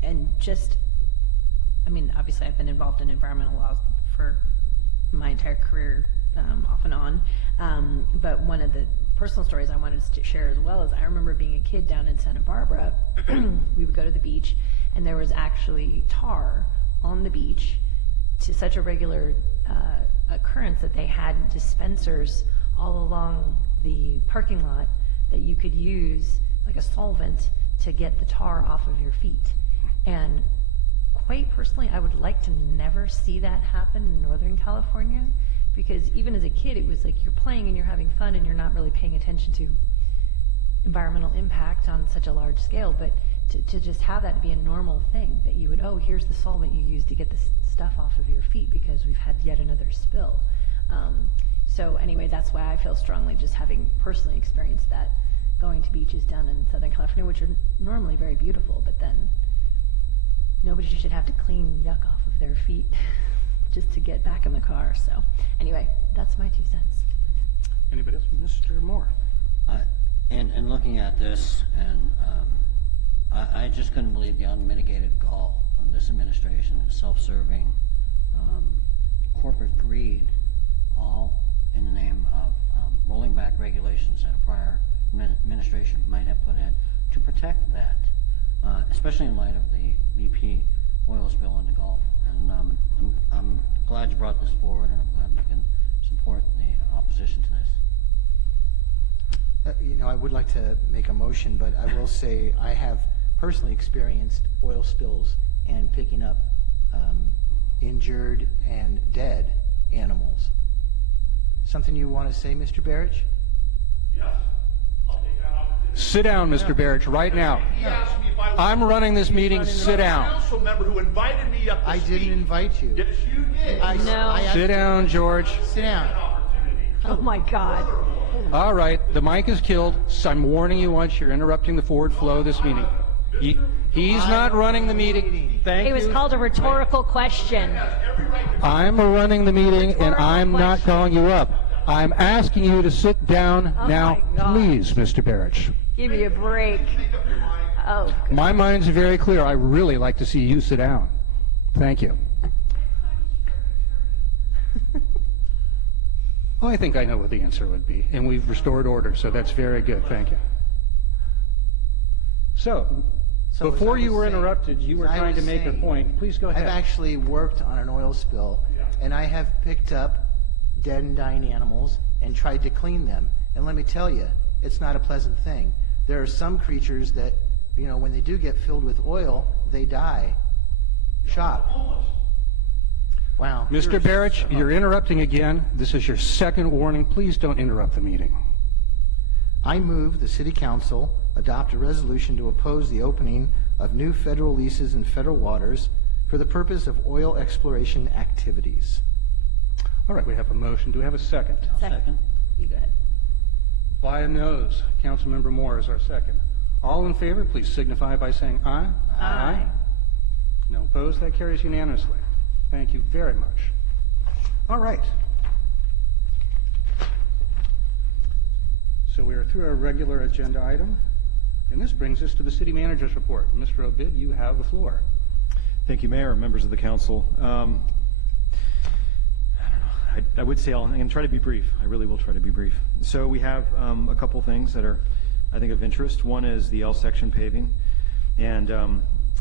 And just, I mean, obviously I've been involved in environmental laws for my entire career, off and on. But one of the personal stories I wanted to share as well. As I remember being a kid down in Santa Barbara, we would go to the beach, and there was actually tar on the beach to such a regular occurrence that they had dispensers all along the parking lot that you could use like a solvent to get the tar off of your feet. And quite personally, I would like to never see that happen in Northern California, because even as a kid, it was like you're playing and you're having fun and you're not really paying attention to environmental impact on such a large scale. But to just have that be a normal thing, that you would, oh, here's the solvent you use to get this stuff off of your feet because we've had yet another spill. So anyway, that's why I feel strongly, just having personally experienced that, going to beaches down in Southern California, which are normally very beautiful, but then nobody should have to clean yuck off of their feet just to get back in the car. So anyway, that's my 2 cents. Anybody else? Mr. Moore? And looking at this, and I just couldn't believe the unmitigated gall of this administration, self-serving corporate greed, all in the name of rolling back regulations that a prior administration might have put in to protect that, especially in light of the BP oil spill in the Gulf. And I'm glad you brought this forward, and I'm glad we can support the opposition to this. You know, I would like to make a motion, but I will say I have personally experienced oil spills and picking up injured and dead animals. Something you want to say, Mr. Barrich? Yes, I'll take that opportunity. Sit down, Mr. Barrich, right now. He asked me if I was... I'm running this meeting. Sit down. Council member who invited me up to I speak. didn't invite you. Yes, you did. Sit down, George. Sit down. Oh my God. All right, the mic is killed. So I'm warning you once, you're interrupting the forward flow of this meeting. He's not running the meeting. Thank It was you. called a rhetorical question. I'm running the meeting, and I'm not calling you up. I'm asking you to sit down now, my God. please, Mr. Barrich. Give me a break. Oh, My mind's very clear. I really like to see you sit down. Thank you. Well, I think I know what the answer would be, and we've restored order, so that's very good. Thank you. So So as before I you was were saying- interrupted, you were as I trying to was make a saying, point. Please go ahead. I've actually worked on an oil spill, and I have picked up dead and dying animals and tried to clean them. And let me tell you, it's not a pleasant thing. There are some creatures that, you know, when they do get filled with oil, they die. Shock. Wow. Mr. Barrich, you're interrupting again. This is your second warning. Please don't interrupt the meeting. I move the City Council adopt a resolution to oppose the opening of new federal leases in federal waters for the purpose of oil exploration activities. All right, we have a motion. Do we have a second? Second. you go ahead. By a nose, Councilmember Moore is our second. All in favor, please signify by saying aye. Aye. No opposed. That carries unanimously. Thank you very much. All right. So we are through our regular agenda item, and this brings us to the city manager's report. Mr. Obid, you have the floor. Thank you, Mayor, members of the council. I don't know. I would say I'm going to try to be brief. I really will try to be brief. So we have a couple things that are, I think, of interest. One is the L section paving, and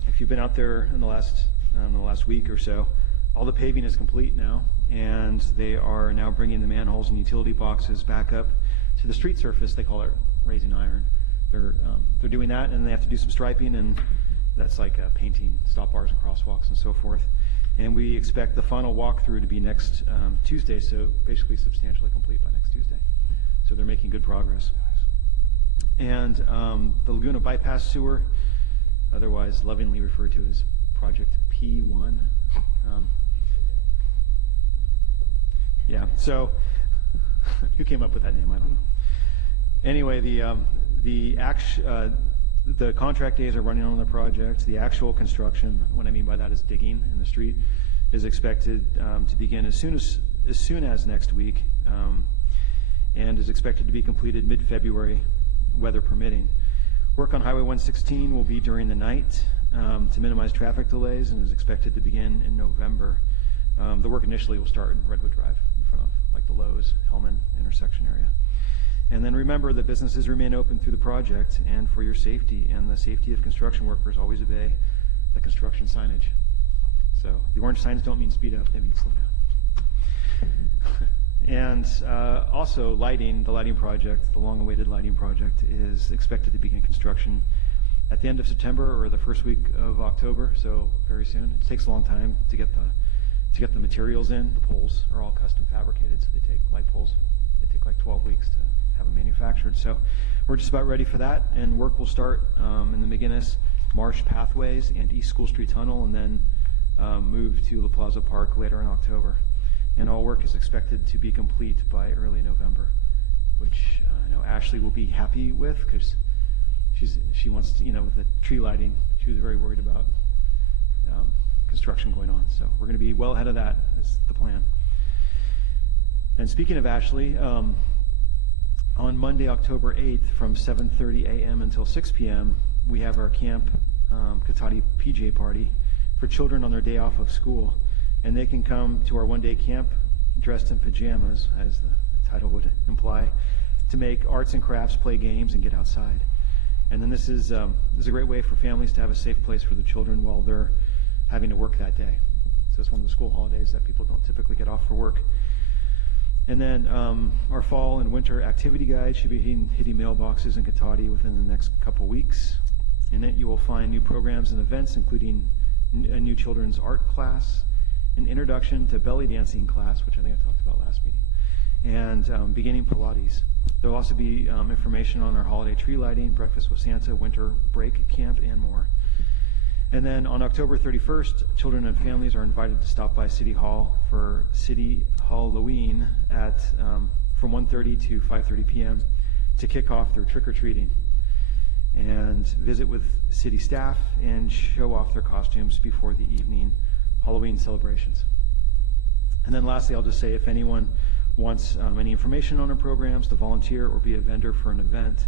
if you've been out there in the last week or so, all the paving is complete now, and they are now bringing the manholes and utility boxes back up to the street surface. They call it raising iron. They're doing that, and they have to do some striping, and that's like painting stop bars and crosswalks and so forth. And we expect the final walkthrough to be next Tuesday, so basically substantially complete by next Tuesday. So they're making good progress. And the Laguna Bypass Sewer, otherwise lovingly referred to as Project P1. Yeah, so who came up with that name? I don't know. Anyway, the contract days are running on the project. The actual construction, what I mean by that is digging in the street, is expected to begin as soon as next week, and is expected to be completed mid-February, weather permitting. Work on Highway 116 will be during the night to minimize traffic delays, and is expected to begin in November. The work initially will start in Redwood Drive, in front of like the Lowe's Hellman intersection area. And then remember that businesses remain open through the project, and for your safety and the safety of construction workers, always obey the construction signage. So the orange signs don't mean speed up, they mean slow down. And also lighting, the lighting project, the long-awaited lighting project is expected to begin construction at the end of September or the first week of October, so very soon. It takes a long time to get the materials in. The poles are all custom fabricated, so they take light poles. They take like 12 weeks to have them manufactured. So we're just about ready for that, and work will start in the McGinnis Marsh Pathways and East School Street Tunnel, and then move to La Plaza Park later in October. And all work is expected to be complete by early November, which I know Ashley will be happy with, because she wants to, with the tree lighting, she was very worried about construction going on. So we're going to be well ahead of that, is the plan. And speaking of Ashley, on Monday, October 8th, from 7:30 a.m. until 6 p.m., we have our Camp Katati PJ party for children on their day off of school. And they can come to our one-day camp dressed in pajamas, as the title would imply, to make arts and crafts, play games, and get outside. And then this is a great way for families to have a safe place for the children while they're having to work that day. So it's one of the school holidays that people don't typically get off for work. And then our fall and winter activity guide should be hitting mailboxes in Katati within the next couple weeks. In it, you will find new programs and events, including a new children's art class, an introduction to belly dancing class, which I think I talked about last meeting, and beginning Pilates. There will also be information on our holiday tree lighting, breakfast with Santa, winter break camp, and more. And then on October 31st, children and families are invited to stop by City Hall for City Halloween at from 1:30 to 5:30 p.m. to kick off their trick-or-treating and visit with city staff and show off their costumes before the evening Halloween celebrations. And then lastly, I'll just say, if anyone wants any information on our programs, to volunteer or be a vendor for an event,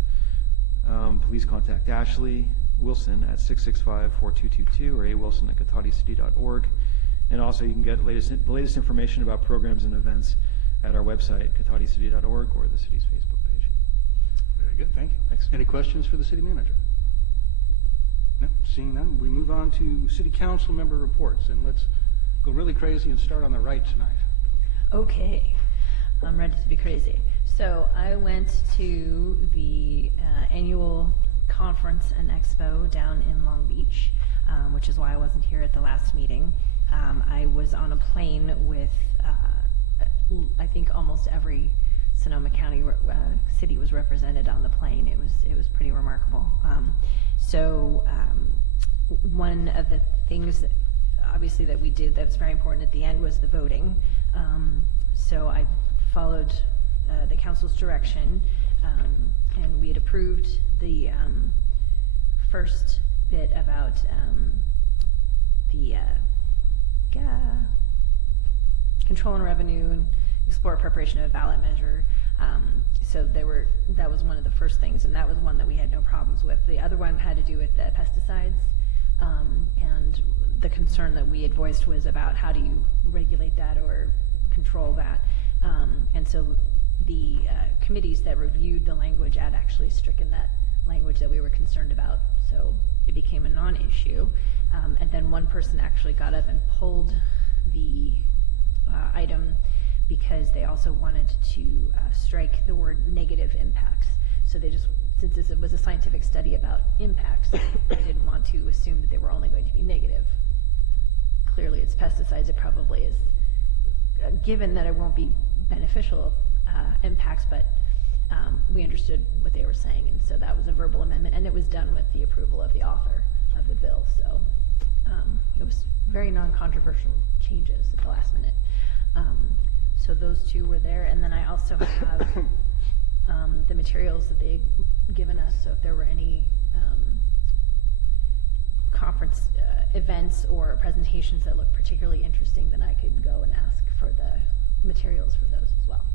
please contact Ashley Wilson at 665-4222 or awilson@kataticity.org. And also you can get the latest information about programs and events at our website, kataticity.org, or the city's Facebook page. Very good, thank you. Thanks. Any questions for the city manager? No, seeing none, we move on to city council member reports, and let's go really crazy and start on the right tonight. Okay, I'm ready to be crazy. So I went to the annual conference and expo down in Long Beach, which is why I wasn't here at the last meeting. I was on a plane with, I think almost every Sonoma County city was represented on the plane. It was pretty remarkable. One of the things that, obviously, that we did that's very important at the end was the voting. So I followed the council's direction, and we had approved the first bit about the control and revenue and explore preparation of a ballot measure. So that was one of the first things, and that was one that we had no problems with. The other one had to do with the pesticides, and the concern that we had voiced was about how do you regulate that or control that. And so the committees that reviewed the language had actually stricken that language that we were concerned about, so it became a non-issue. And then one person actually got up and pulled the item because they also wanted to strike the word negative impacts. So they just, since this was a scientific study about impacts, they didn't want to assume that they were only going to be negative. Clearly it's pesticides, it probably is, given that it won't be beneficial impacts, but we understood what they were saying, and so that was a verbal amendment, and it was done with the approval of the author of the bill. So it was very non-controversial changes at the last minute. So those two were there, and then I also have the materials that they'd given us, so if there were any conference events or presentations that looked particularly interesting, then I could go and ask for the materials for those as well.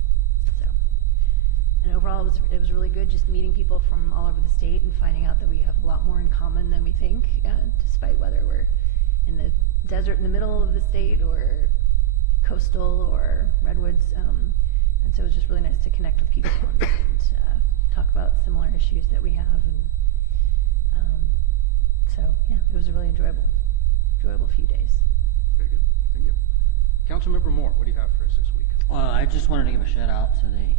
So, and overall it was really good, just meeting people from all over the state and finding out that we have a lot more in common than we think, despite whether we're in the desert in the middle of the state or coastal or redwoods. And so it was just really nice to connect with people and talk about similar issues that we have. And so, yeah, it was a really enjoyable few days. Very good. Thank you. Councilmember Moore, what do you have for us this week? Well, I just wanted to give a shout out to the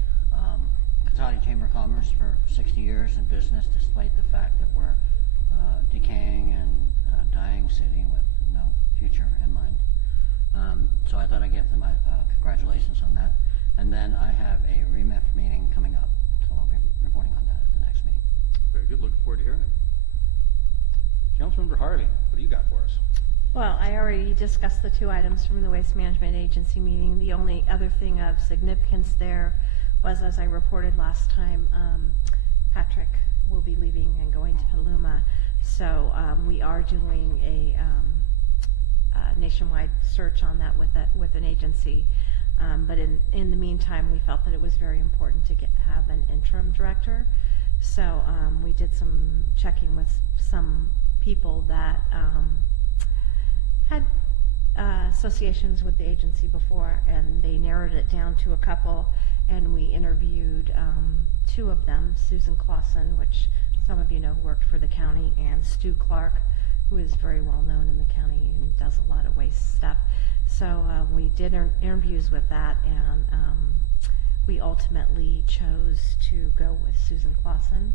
Cotati Chamber of Commerce for 60 years in business, despite the fact that we're decaying and dying city with no future in mind. So I thought I'd give them congratulations on that. And then I have a REMIF meeting coming up, so I'll be reporting on that at the next meeting. Very good. Looking forward to hearing it. Councilmember Harley, what do you got for us? Well, I already discussed the 2 items from the Waste Management Agency meeting. The only other thing of significance there was, as I reported last time, Patrick will be leaving and going to Petaluma. So we are doing a nationwide search on that with an agency. But in the meantime, we felt that it was very important to have an interim director. So we did some checking with some people that had associations with the agency before, and they narrowed it down to a couple, and we interviewed 2 of them, Susan Clausen, which some of you know worked for the county, and Stu Clark, who is very well known in the county and does a lot of waste stuff. So we did interviews with that, and we ultimately chose to go with Susan Clausen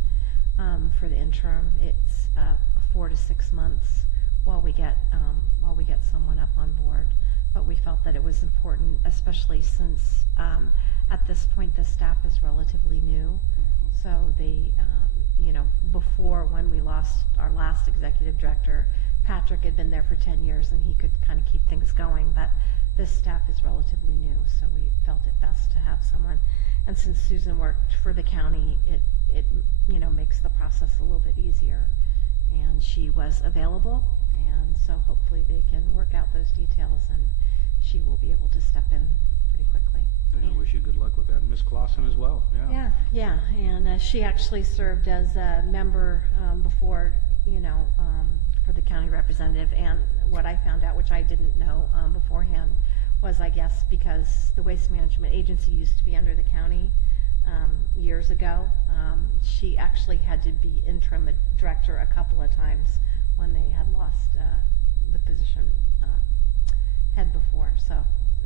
for the interim. It's 4 to 6 months while we get someone up on board. But we felt that it was important, especially since at this point the staff is relatively new. So they, before when we lost our last executive director, Patrick had been there for 10 years and he could kind of keep things going. But this staff is relatively new, so we felt it best to have someone. And since Susan worked for the county, it makes the process a little bit easier. And she was available, and so hopefully they can work out those details, and she will be able to step in pretty quickly. And I wish you good luck with that. Miss Clausen as well. Yeah, and she actually served as a member before, for the county representative. And what I found out, which I didn't know beforehand, was, I guess, because the Waste Management Agency used to be under the county years ago, she actually had to be interim director a couple of times when they had lost the position head before. So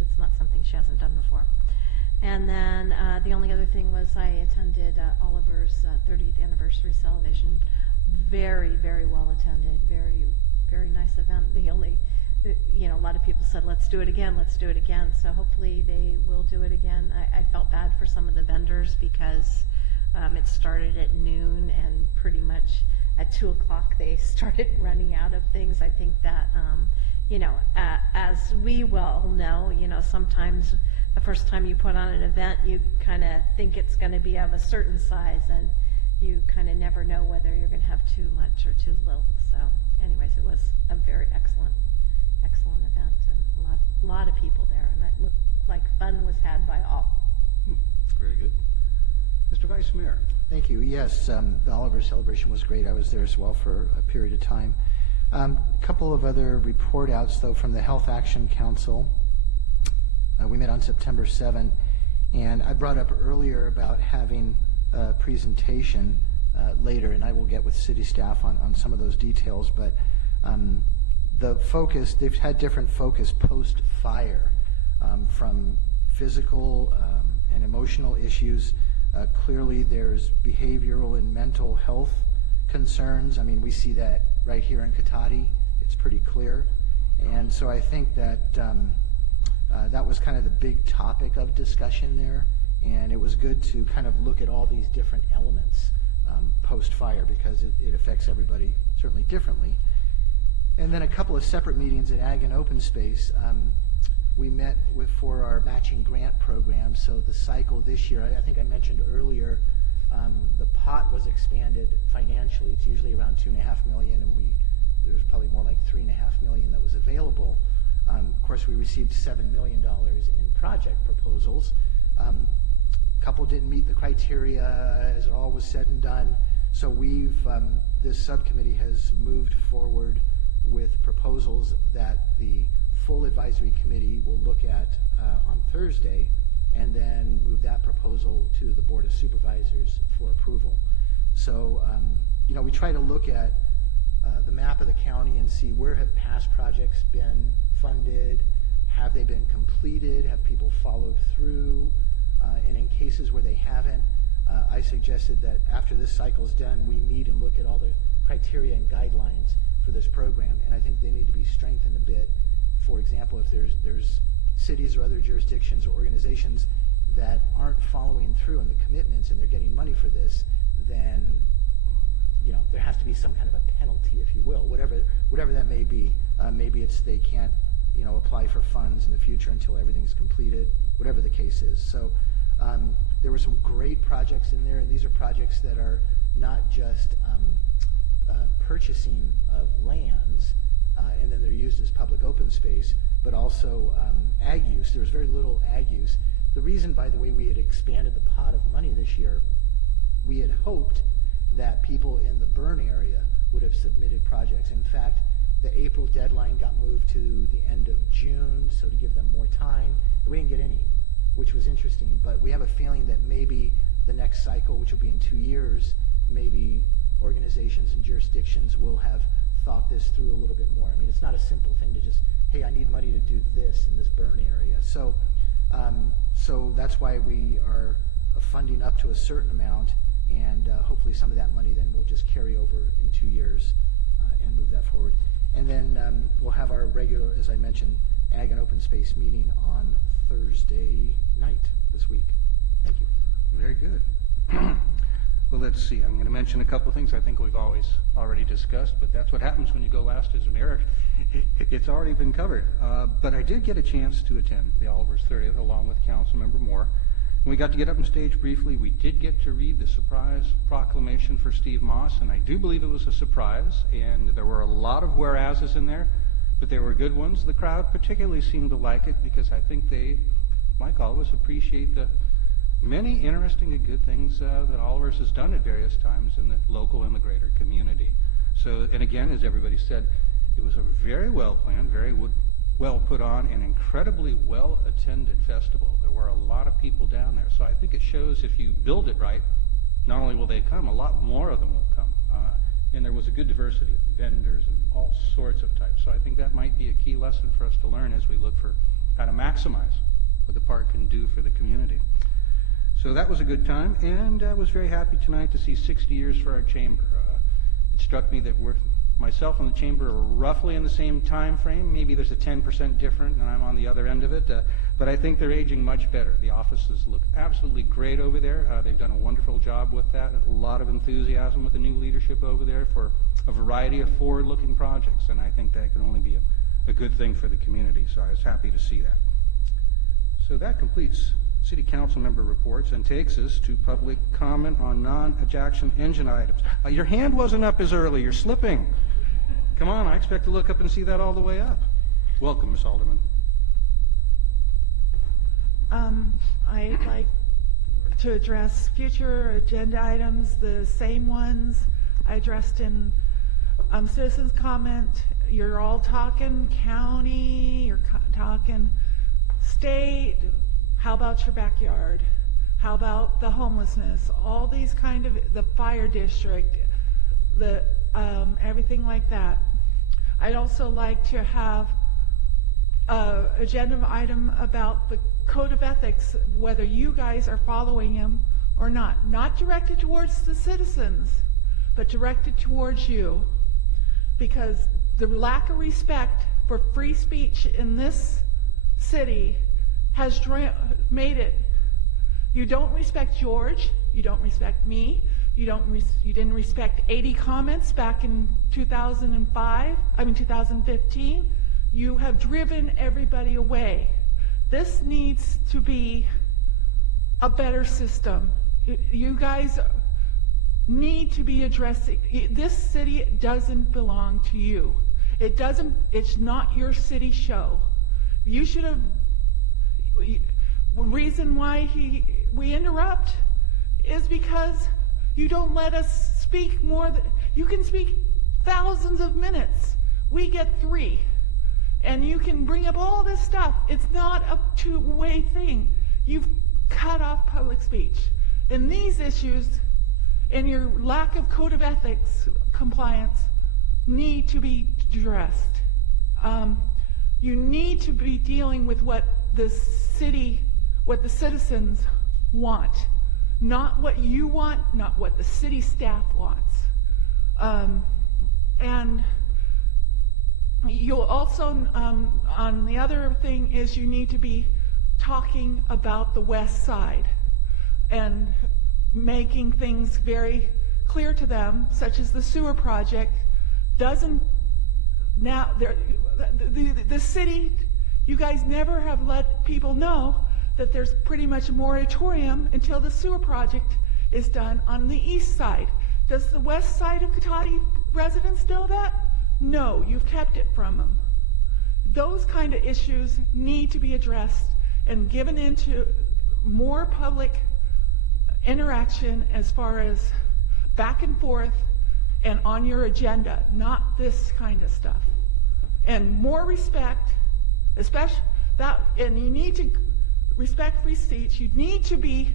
it's not something she hasn't done before. And then the only other thing was I attended Oliver's 30th anniversary celebration. Very, very well attended. Very, very nice event. A lot of people said, let's do it again. So hopefully they will do it again. I felt bad for some of the vendors because it started at noon, and pretty much at 2 o'clock they started running out of things. I think that, as we well know, sometimes the first time you put on an event, you kind of think it's going to be of a certain size, and you kind of never know whether you're going to have too much or too little. So anyways, it was a very excellent event, and a lot of people there, and it looked like fun was had by all. Very good. Mr. Vice Mayor. Thank you. Yes, the Oliver celebration was great. I was there as well for a period of time. A couple of other report outs, though, from the Health Action Council. We met on September 7th, and I brought up earlier about having a presentation later, and I will get with city staff on some of those details, but the focus, they've had different focus post-fire, from physical and emotional issues. Clearly there's behavioral and mental health concerns. I mean, we see that right here in Cotati. It's pretty clear. And so I think that that was kind of the big topic of discussion there. And it was good to kind of look at all these different elements post-fire, because it affects everybody certainly differently. And then a couple of separate meetings at Ag and Open Space. We met for our matching grant program. So the cycle this year, I think I mentioned earlier, the pot was expanded financially. It's usually around $2.5 million, and there's probably more like $3.5 million that was available. Of course, we received $7 million in project proposals. A couple didn't meet the criteria, as it all was said and done. So this subcommittee has moved forward with proposals that the full advisory committee will look at on Thursday, and then move that proposal to the Board of Supervisors for approval. So, we try to look at the map of the county and see where have past projects been funded, have they been completed, have people followed through, and in cases where they haven't, I suggested that after this cycle's done, we meet and look at all the criteria and guidelines for this program, and I think they need to be strengthened a bit. For example, if there's cities or other jurisdictions or organizations that aren't following through on the commitments and they're getting money for this, then there has to be some kind of a penalty, if you will, whatever that may be. Maybe it's they can't apply for funds in the future until everything's completed, whatever the case is. So there were some great projects in there, and these are projects that are not just purchasing of lands, and then they're used as public open space, but also ag use. There was very little ag use. The reason, by the way, we had expanded the pot of money this year, we had hoped that people in the Bern area would have submitted projects. In fact, the April deadline got moved to the end of June, so to give them more time. We didn't get any, which was interesting, but we have a feeling that maybe the next cycle, which will be in 2 years, maybe organizations and jurisdictions will have thought this through a little bit more. I mean, it's not a simple thing to just, hey, I need money to do this in this Bern area. So that's why we are funding up to a certain amount, and hopefully some of that money then will just carry over in 2 years and move that forward. And then we'll have our regular, as I mentioned, Ag and Open Space meeting on Thursday night this week. Thank you. Very good. Well, let's see. I'm going to mention a couple of things I think we've already discussed, but that's what happens when you go last as mayor. It's already been covered. But I did get a chance to attend the Oliver's 30th along with Councilmember Moore. And we got to get up on stage briefly. We did get to read the surprise proclamation for Steve Moss, and I do believe it was a surprise, and there were a lot of whereases in there, but they were good ones. The crowd particularly seemed to like it because I think they, like all of us, appreciate the many interesting and good things that Oliver's has done at various times in the local and the greater community. So, and again, as everybody said, it was a very well planned, very well put on, and incredibly well attended festival. There were a lot of people down there. So I think it shows if you build it right, not only will they come, a lot more of them will come. And there was a good diversity of vendors and all sorts of types. So I think that might be a key lesson for us to learn as we look for how to maximize what the park can do for the community. So that was a good time, and I was very happy tonight to see 60 years for our chamber. It struck me that myself and the chamber are roughly in the same time frame. Maybe there's a 10% different, and I'm on the other end of it. But I think they're aging much better. The offices look absolutely great over there. They've done a wonderful job with that. A lot of enthusiasm with the new leadership over there for a variety of forward-looking projects, and I think that can only be a good thing for the community. So I was happy to see that. So that completes City Council member reports and takes us to public comment on non-Ajax engine items. Your hand wasn't up as early. You're slipping. Come on, I expect to look up and see that all the way up. Welcome, Ms. Alderman. I'd like to address future agenda items, the same ones I addressed in citizens' comment. You're all talking county, you're talking state. How about your backyard? How about the homelessness? All these kind of, the fire district, the everything like that. I'd also like to have an agenda item about the code of ethics, whether you guys are following them or not. Not directed towards the citizens, but directed towards you. Because the lack of respect for free speech in this city has made it. You don't respect George. You don't respect me. You didn't respect 80 comments back in 2015. You have driven everybody away. This needs to be a better system. You guys need to be addressing. This city doesn't belong to you. It doesn't. It's not your city show. You should have. Reason why we interrupt is because you don't let us speak more than, you can speak thousands of minutes. We get 3. And you can bring up all this stuff. It's not a two-way thing. You've cut off public speech. And these issues and your lack of code of ethics compliance need to be addressed. You need to be dealing with what the city, what the citizens want, not what you want, not what the city staff wants. And you'll also, on the other thing is you need to be talking about the west side and making things very clear to them, such as the sewer project doesn't now, the city, you guys never have let people know that there's pretty much a moratorium until the sewer project is done on the east side. Does the west side of Cotati residents know that? No, you've kept it from them. Those kind of issues need to be addressed and given into more public interaction as far as back and forth and on your agenda, not this kind of stuff. And more respect, especially that, and you need to respect free speech. You need to be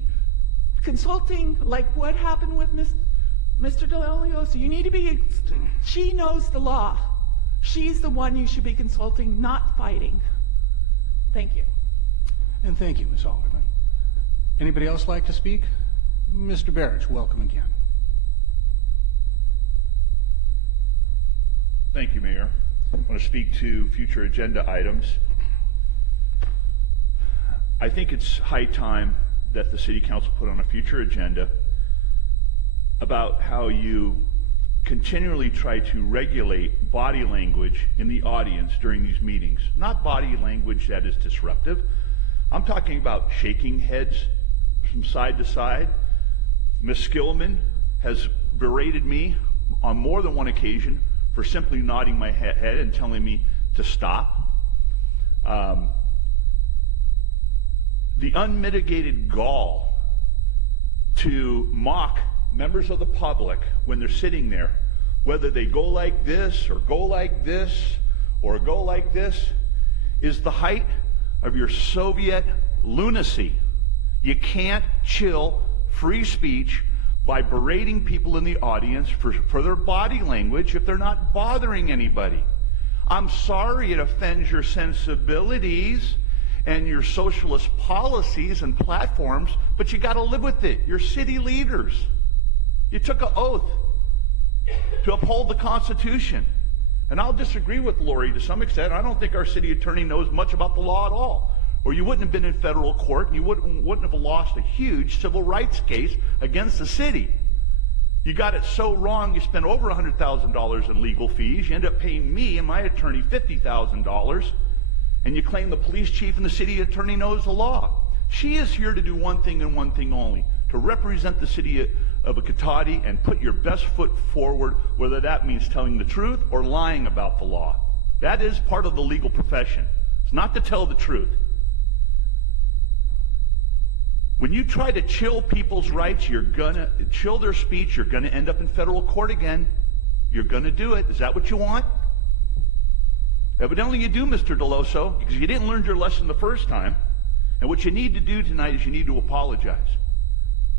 consulting, like what happened with Mr. DeLilio. So you need to be, she knows the law. She's the one you should be consulting, not fighting. Thank you. And thank you, Ms. Alderman. Anybody else like to speak? Mr. Barrett, welcome again. Thank you, Mayor. I want to speak to future agenda items. I think it's high time that the City Council put on a future agenda about how you continually try to regulate body language in the audience during these meetings. Not body language that is disruptive. I'm talking about shaking heads from side to side. Ms. Skillman has berated me on more than one occasion for simply nodding my head and telling me to stop. The unmitigated gall to mock members of the public when they're sitting there, whether they go like this or go like this or go like this, is the height of your Soviet lunacy. You can't chill free speech by berating people in the audience for their body language if they're not bothering anybody. I'm sorry it offends your sensibilities and your socialist policies and platforms, but you got to live with it. You're city leaders. You took an oath to uphold the Constitution. And I'll disagree with Lori to some extent. I don't think our city attorney knows much about the law at all. Or you wouldn't have been in federal court, and you wouldn't have lost a huge civil rights case against the city. You got it so wrong, you spent over $100,000 in legal fees. You end up paying me and my attorney $50,000, and you claim the police chief and the city attorney knows the law. She is here to do one thing and one thing only, to represent the city of Cotati and put your best foot forward, whether that means telling the truth or lying about the law. That is part of the legal profession. It's not to tell the truth. When you try to chill people's rights, you're gonna chill their speech, you're gonna end up in federal court again. You're gonna do it. Is that what you want? Evidently you do, Mr. Deloso, because you didn't learn your lesson the first time. And what you need to do tonight is you need to apologize.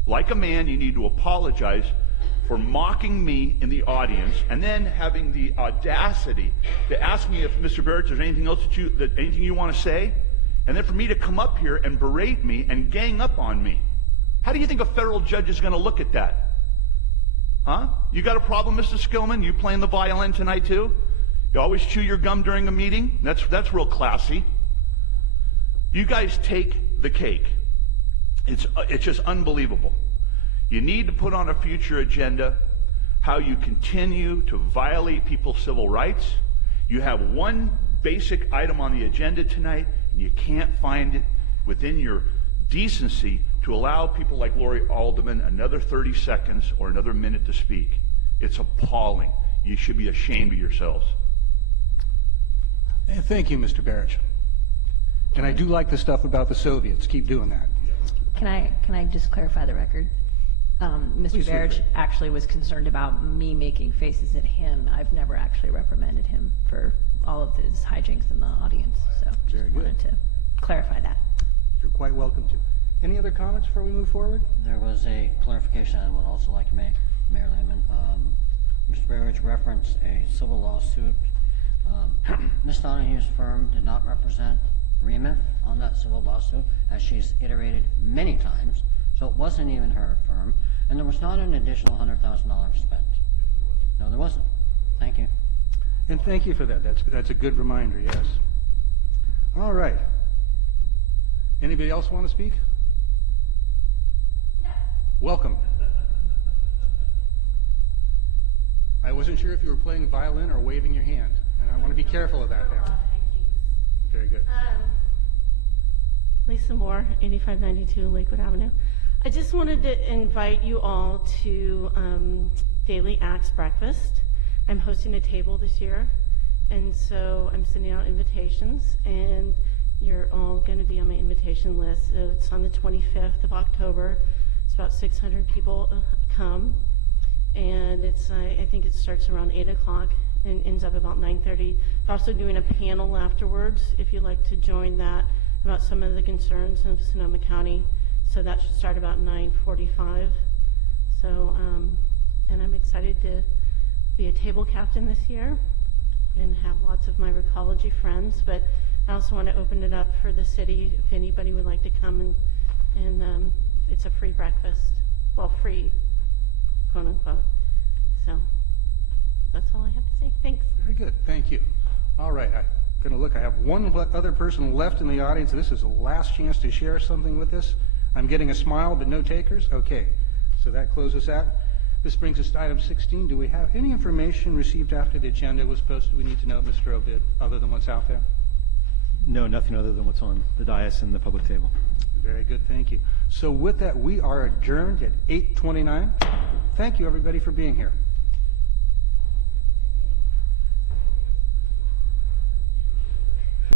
Like a man, you need to apologize for mocking me in the audience and then having the audacity to ask me if, Mr. Barrett, there's anything else anything you want to say? And then for me to come up here and berate me and gang up on me. How do you think a federal judge is going to look at that? Huh? You got a problem, Mr. Skillman? You playing the violin tonight too? You always chew your gum during a meeting? That's real classy. You guys take the cake. It's just unbelievable. You need to put on a future agenda how you continue to violate people's civil rights. You have one basic item on the agenda tonight, and you can't find it within your decency to allow people like Lori Alderman another 30 seconds or another minute to speak. It's appalling. You should be ashamed of yourselves. Thank you, Mr. Barrett. And I do like the stuff about the Soviets. Keep doing that. Can I just clarify the record? Mr. Please feel Barrett free. actually was concerned about me making faces at him. I've never actually reprimanded him for all of his hijinks in the audience. So Very just good. wanted to clarify that. You're quite welcome to. Any other comments before we move forward? There was a clarification I would also like to make, Mayor Lehman. Mr. Burridge referenced a civil lawsuit. Ms. Donahue's firm did not represent Remeth on that civil lawsuit, as she's iterated many times, so it wasn't even her firm, and there was not an additional $100,000 spent. No, there wasn't. Thank you. And thank you for that. That's a good reminder, yes. All right. Anybody else want to speak? Yes. Welcome. I wasn't sure if you were playing violin or waving your hand, and I want to be careful of that now. Very good. Lisa Moore, 8592 Lakewood Avenue. I just wanted to invite you all to Daily Acts Breakfast. I'm hosting a table this year, and so I'm sending out invitations, and you're all going to be on my invitation list. It's on the 25th of October. It's about 600 people come, and it's I think it starts around 8 o'clock and ends up about 9:30. We're also doing a panel afterwards, if you'd like to join that, about some of the concerns of Sonoma County. So that should start about 9:45. So, and I'm excited to be a table captain this year and have lots of my Recology friends, but I also want to open it up for the city if anybody would like to come, and it's a free breakfast. Well, free, quote unquote. So that's all I have to say. Thanks. Very good. Thank you. All right. I'm going to look. I have one other person left in the audience. This is the last chance to share something with us. I'm getting a smile, but no takers? Okay. So that closes that. This brings us to item 16. Do we have any information received after the agenda was posted we need to know, Mr. Obid, other than what's out there? No, nothing other than what's on the dais and the public table. Very good. Thank you. So with that, we are adjourned at 8:29. Thank you, everybody, for being here.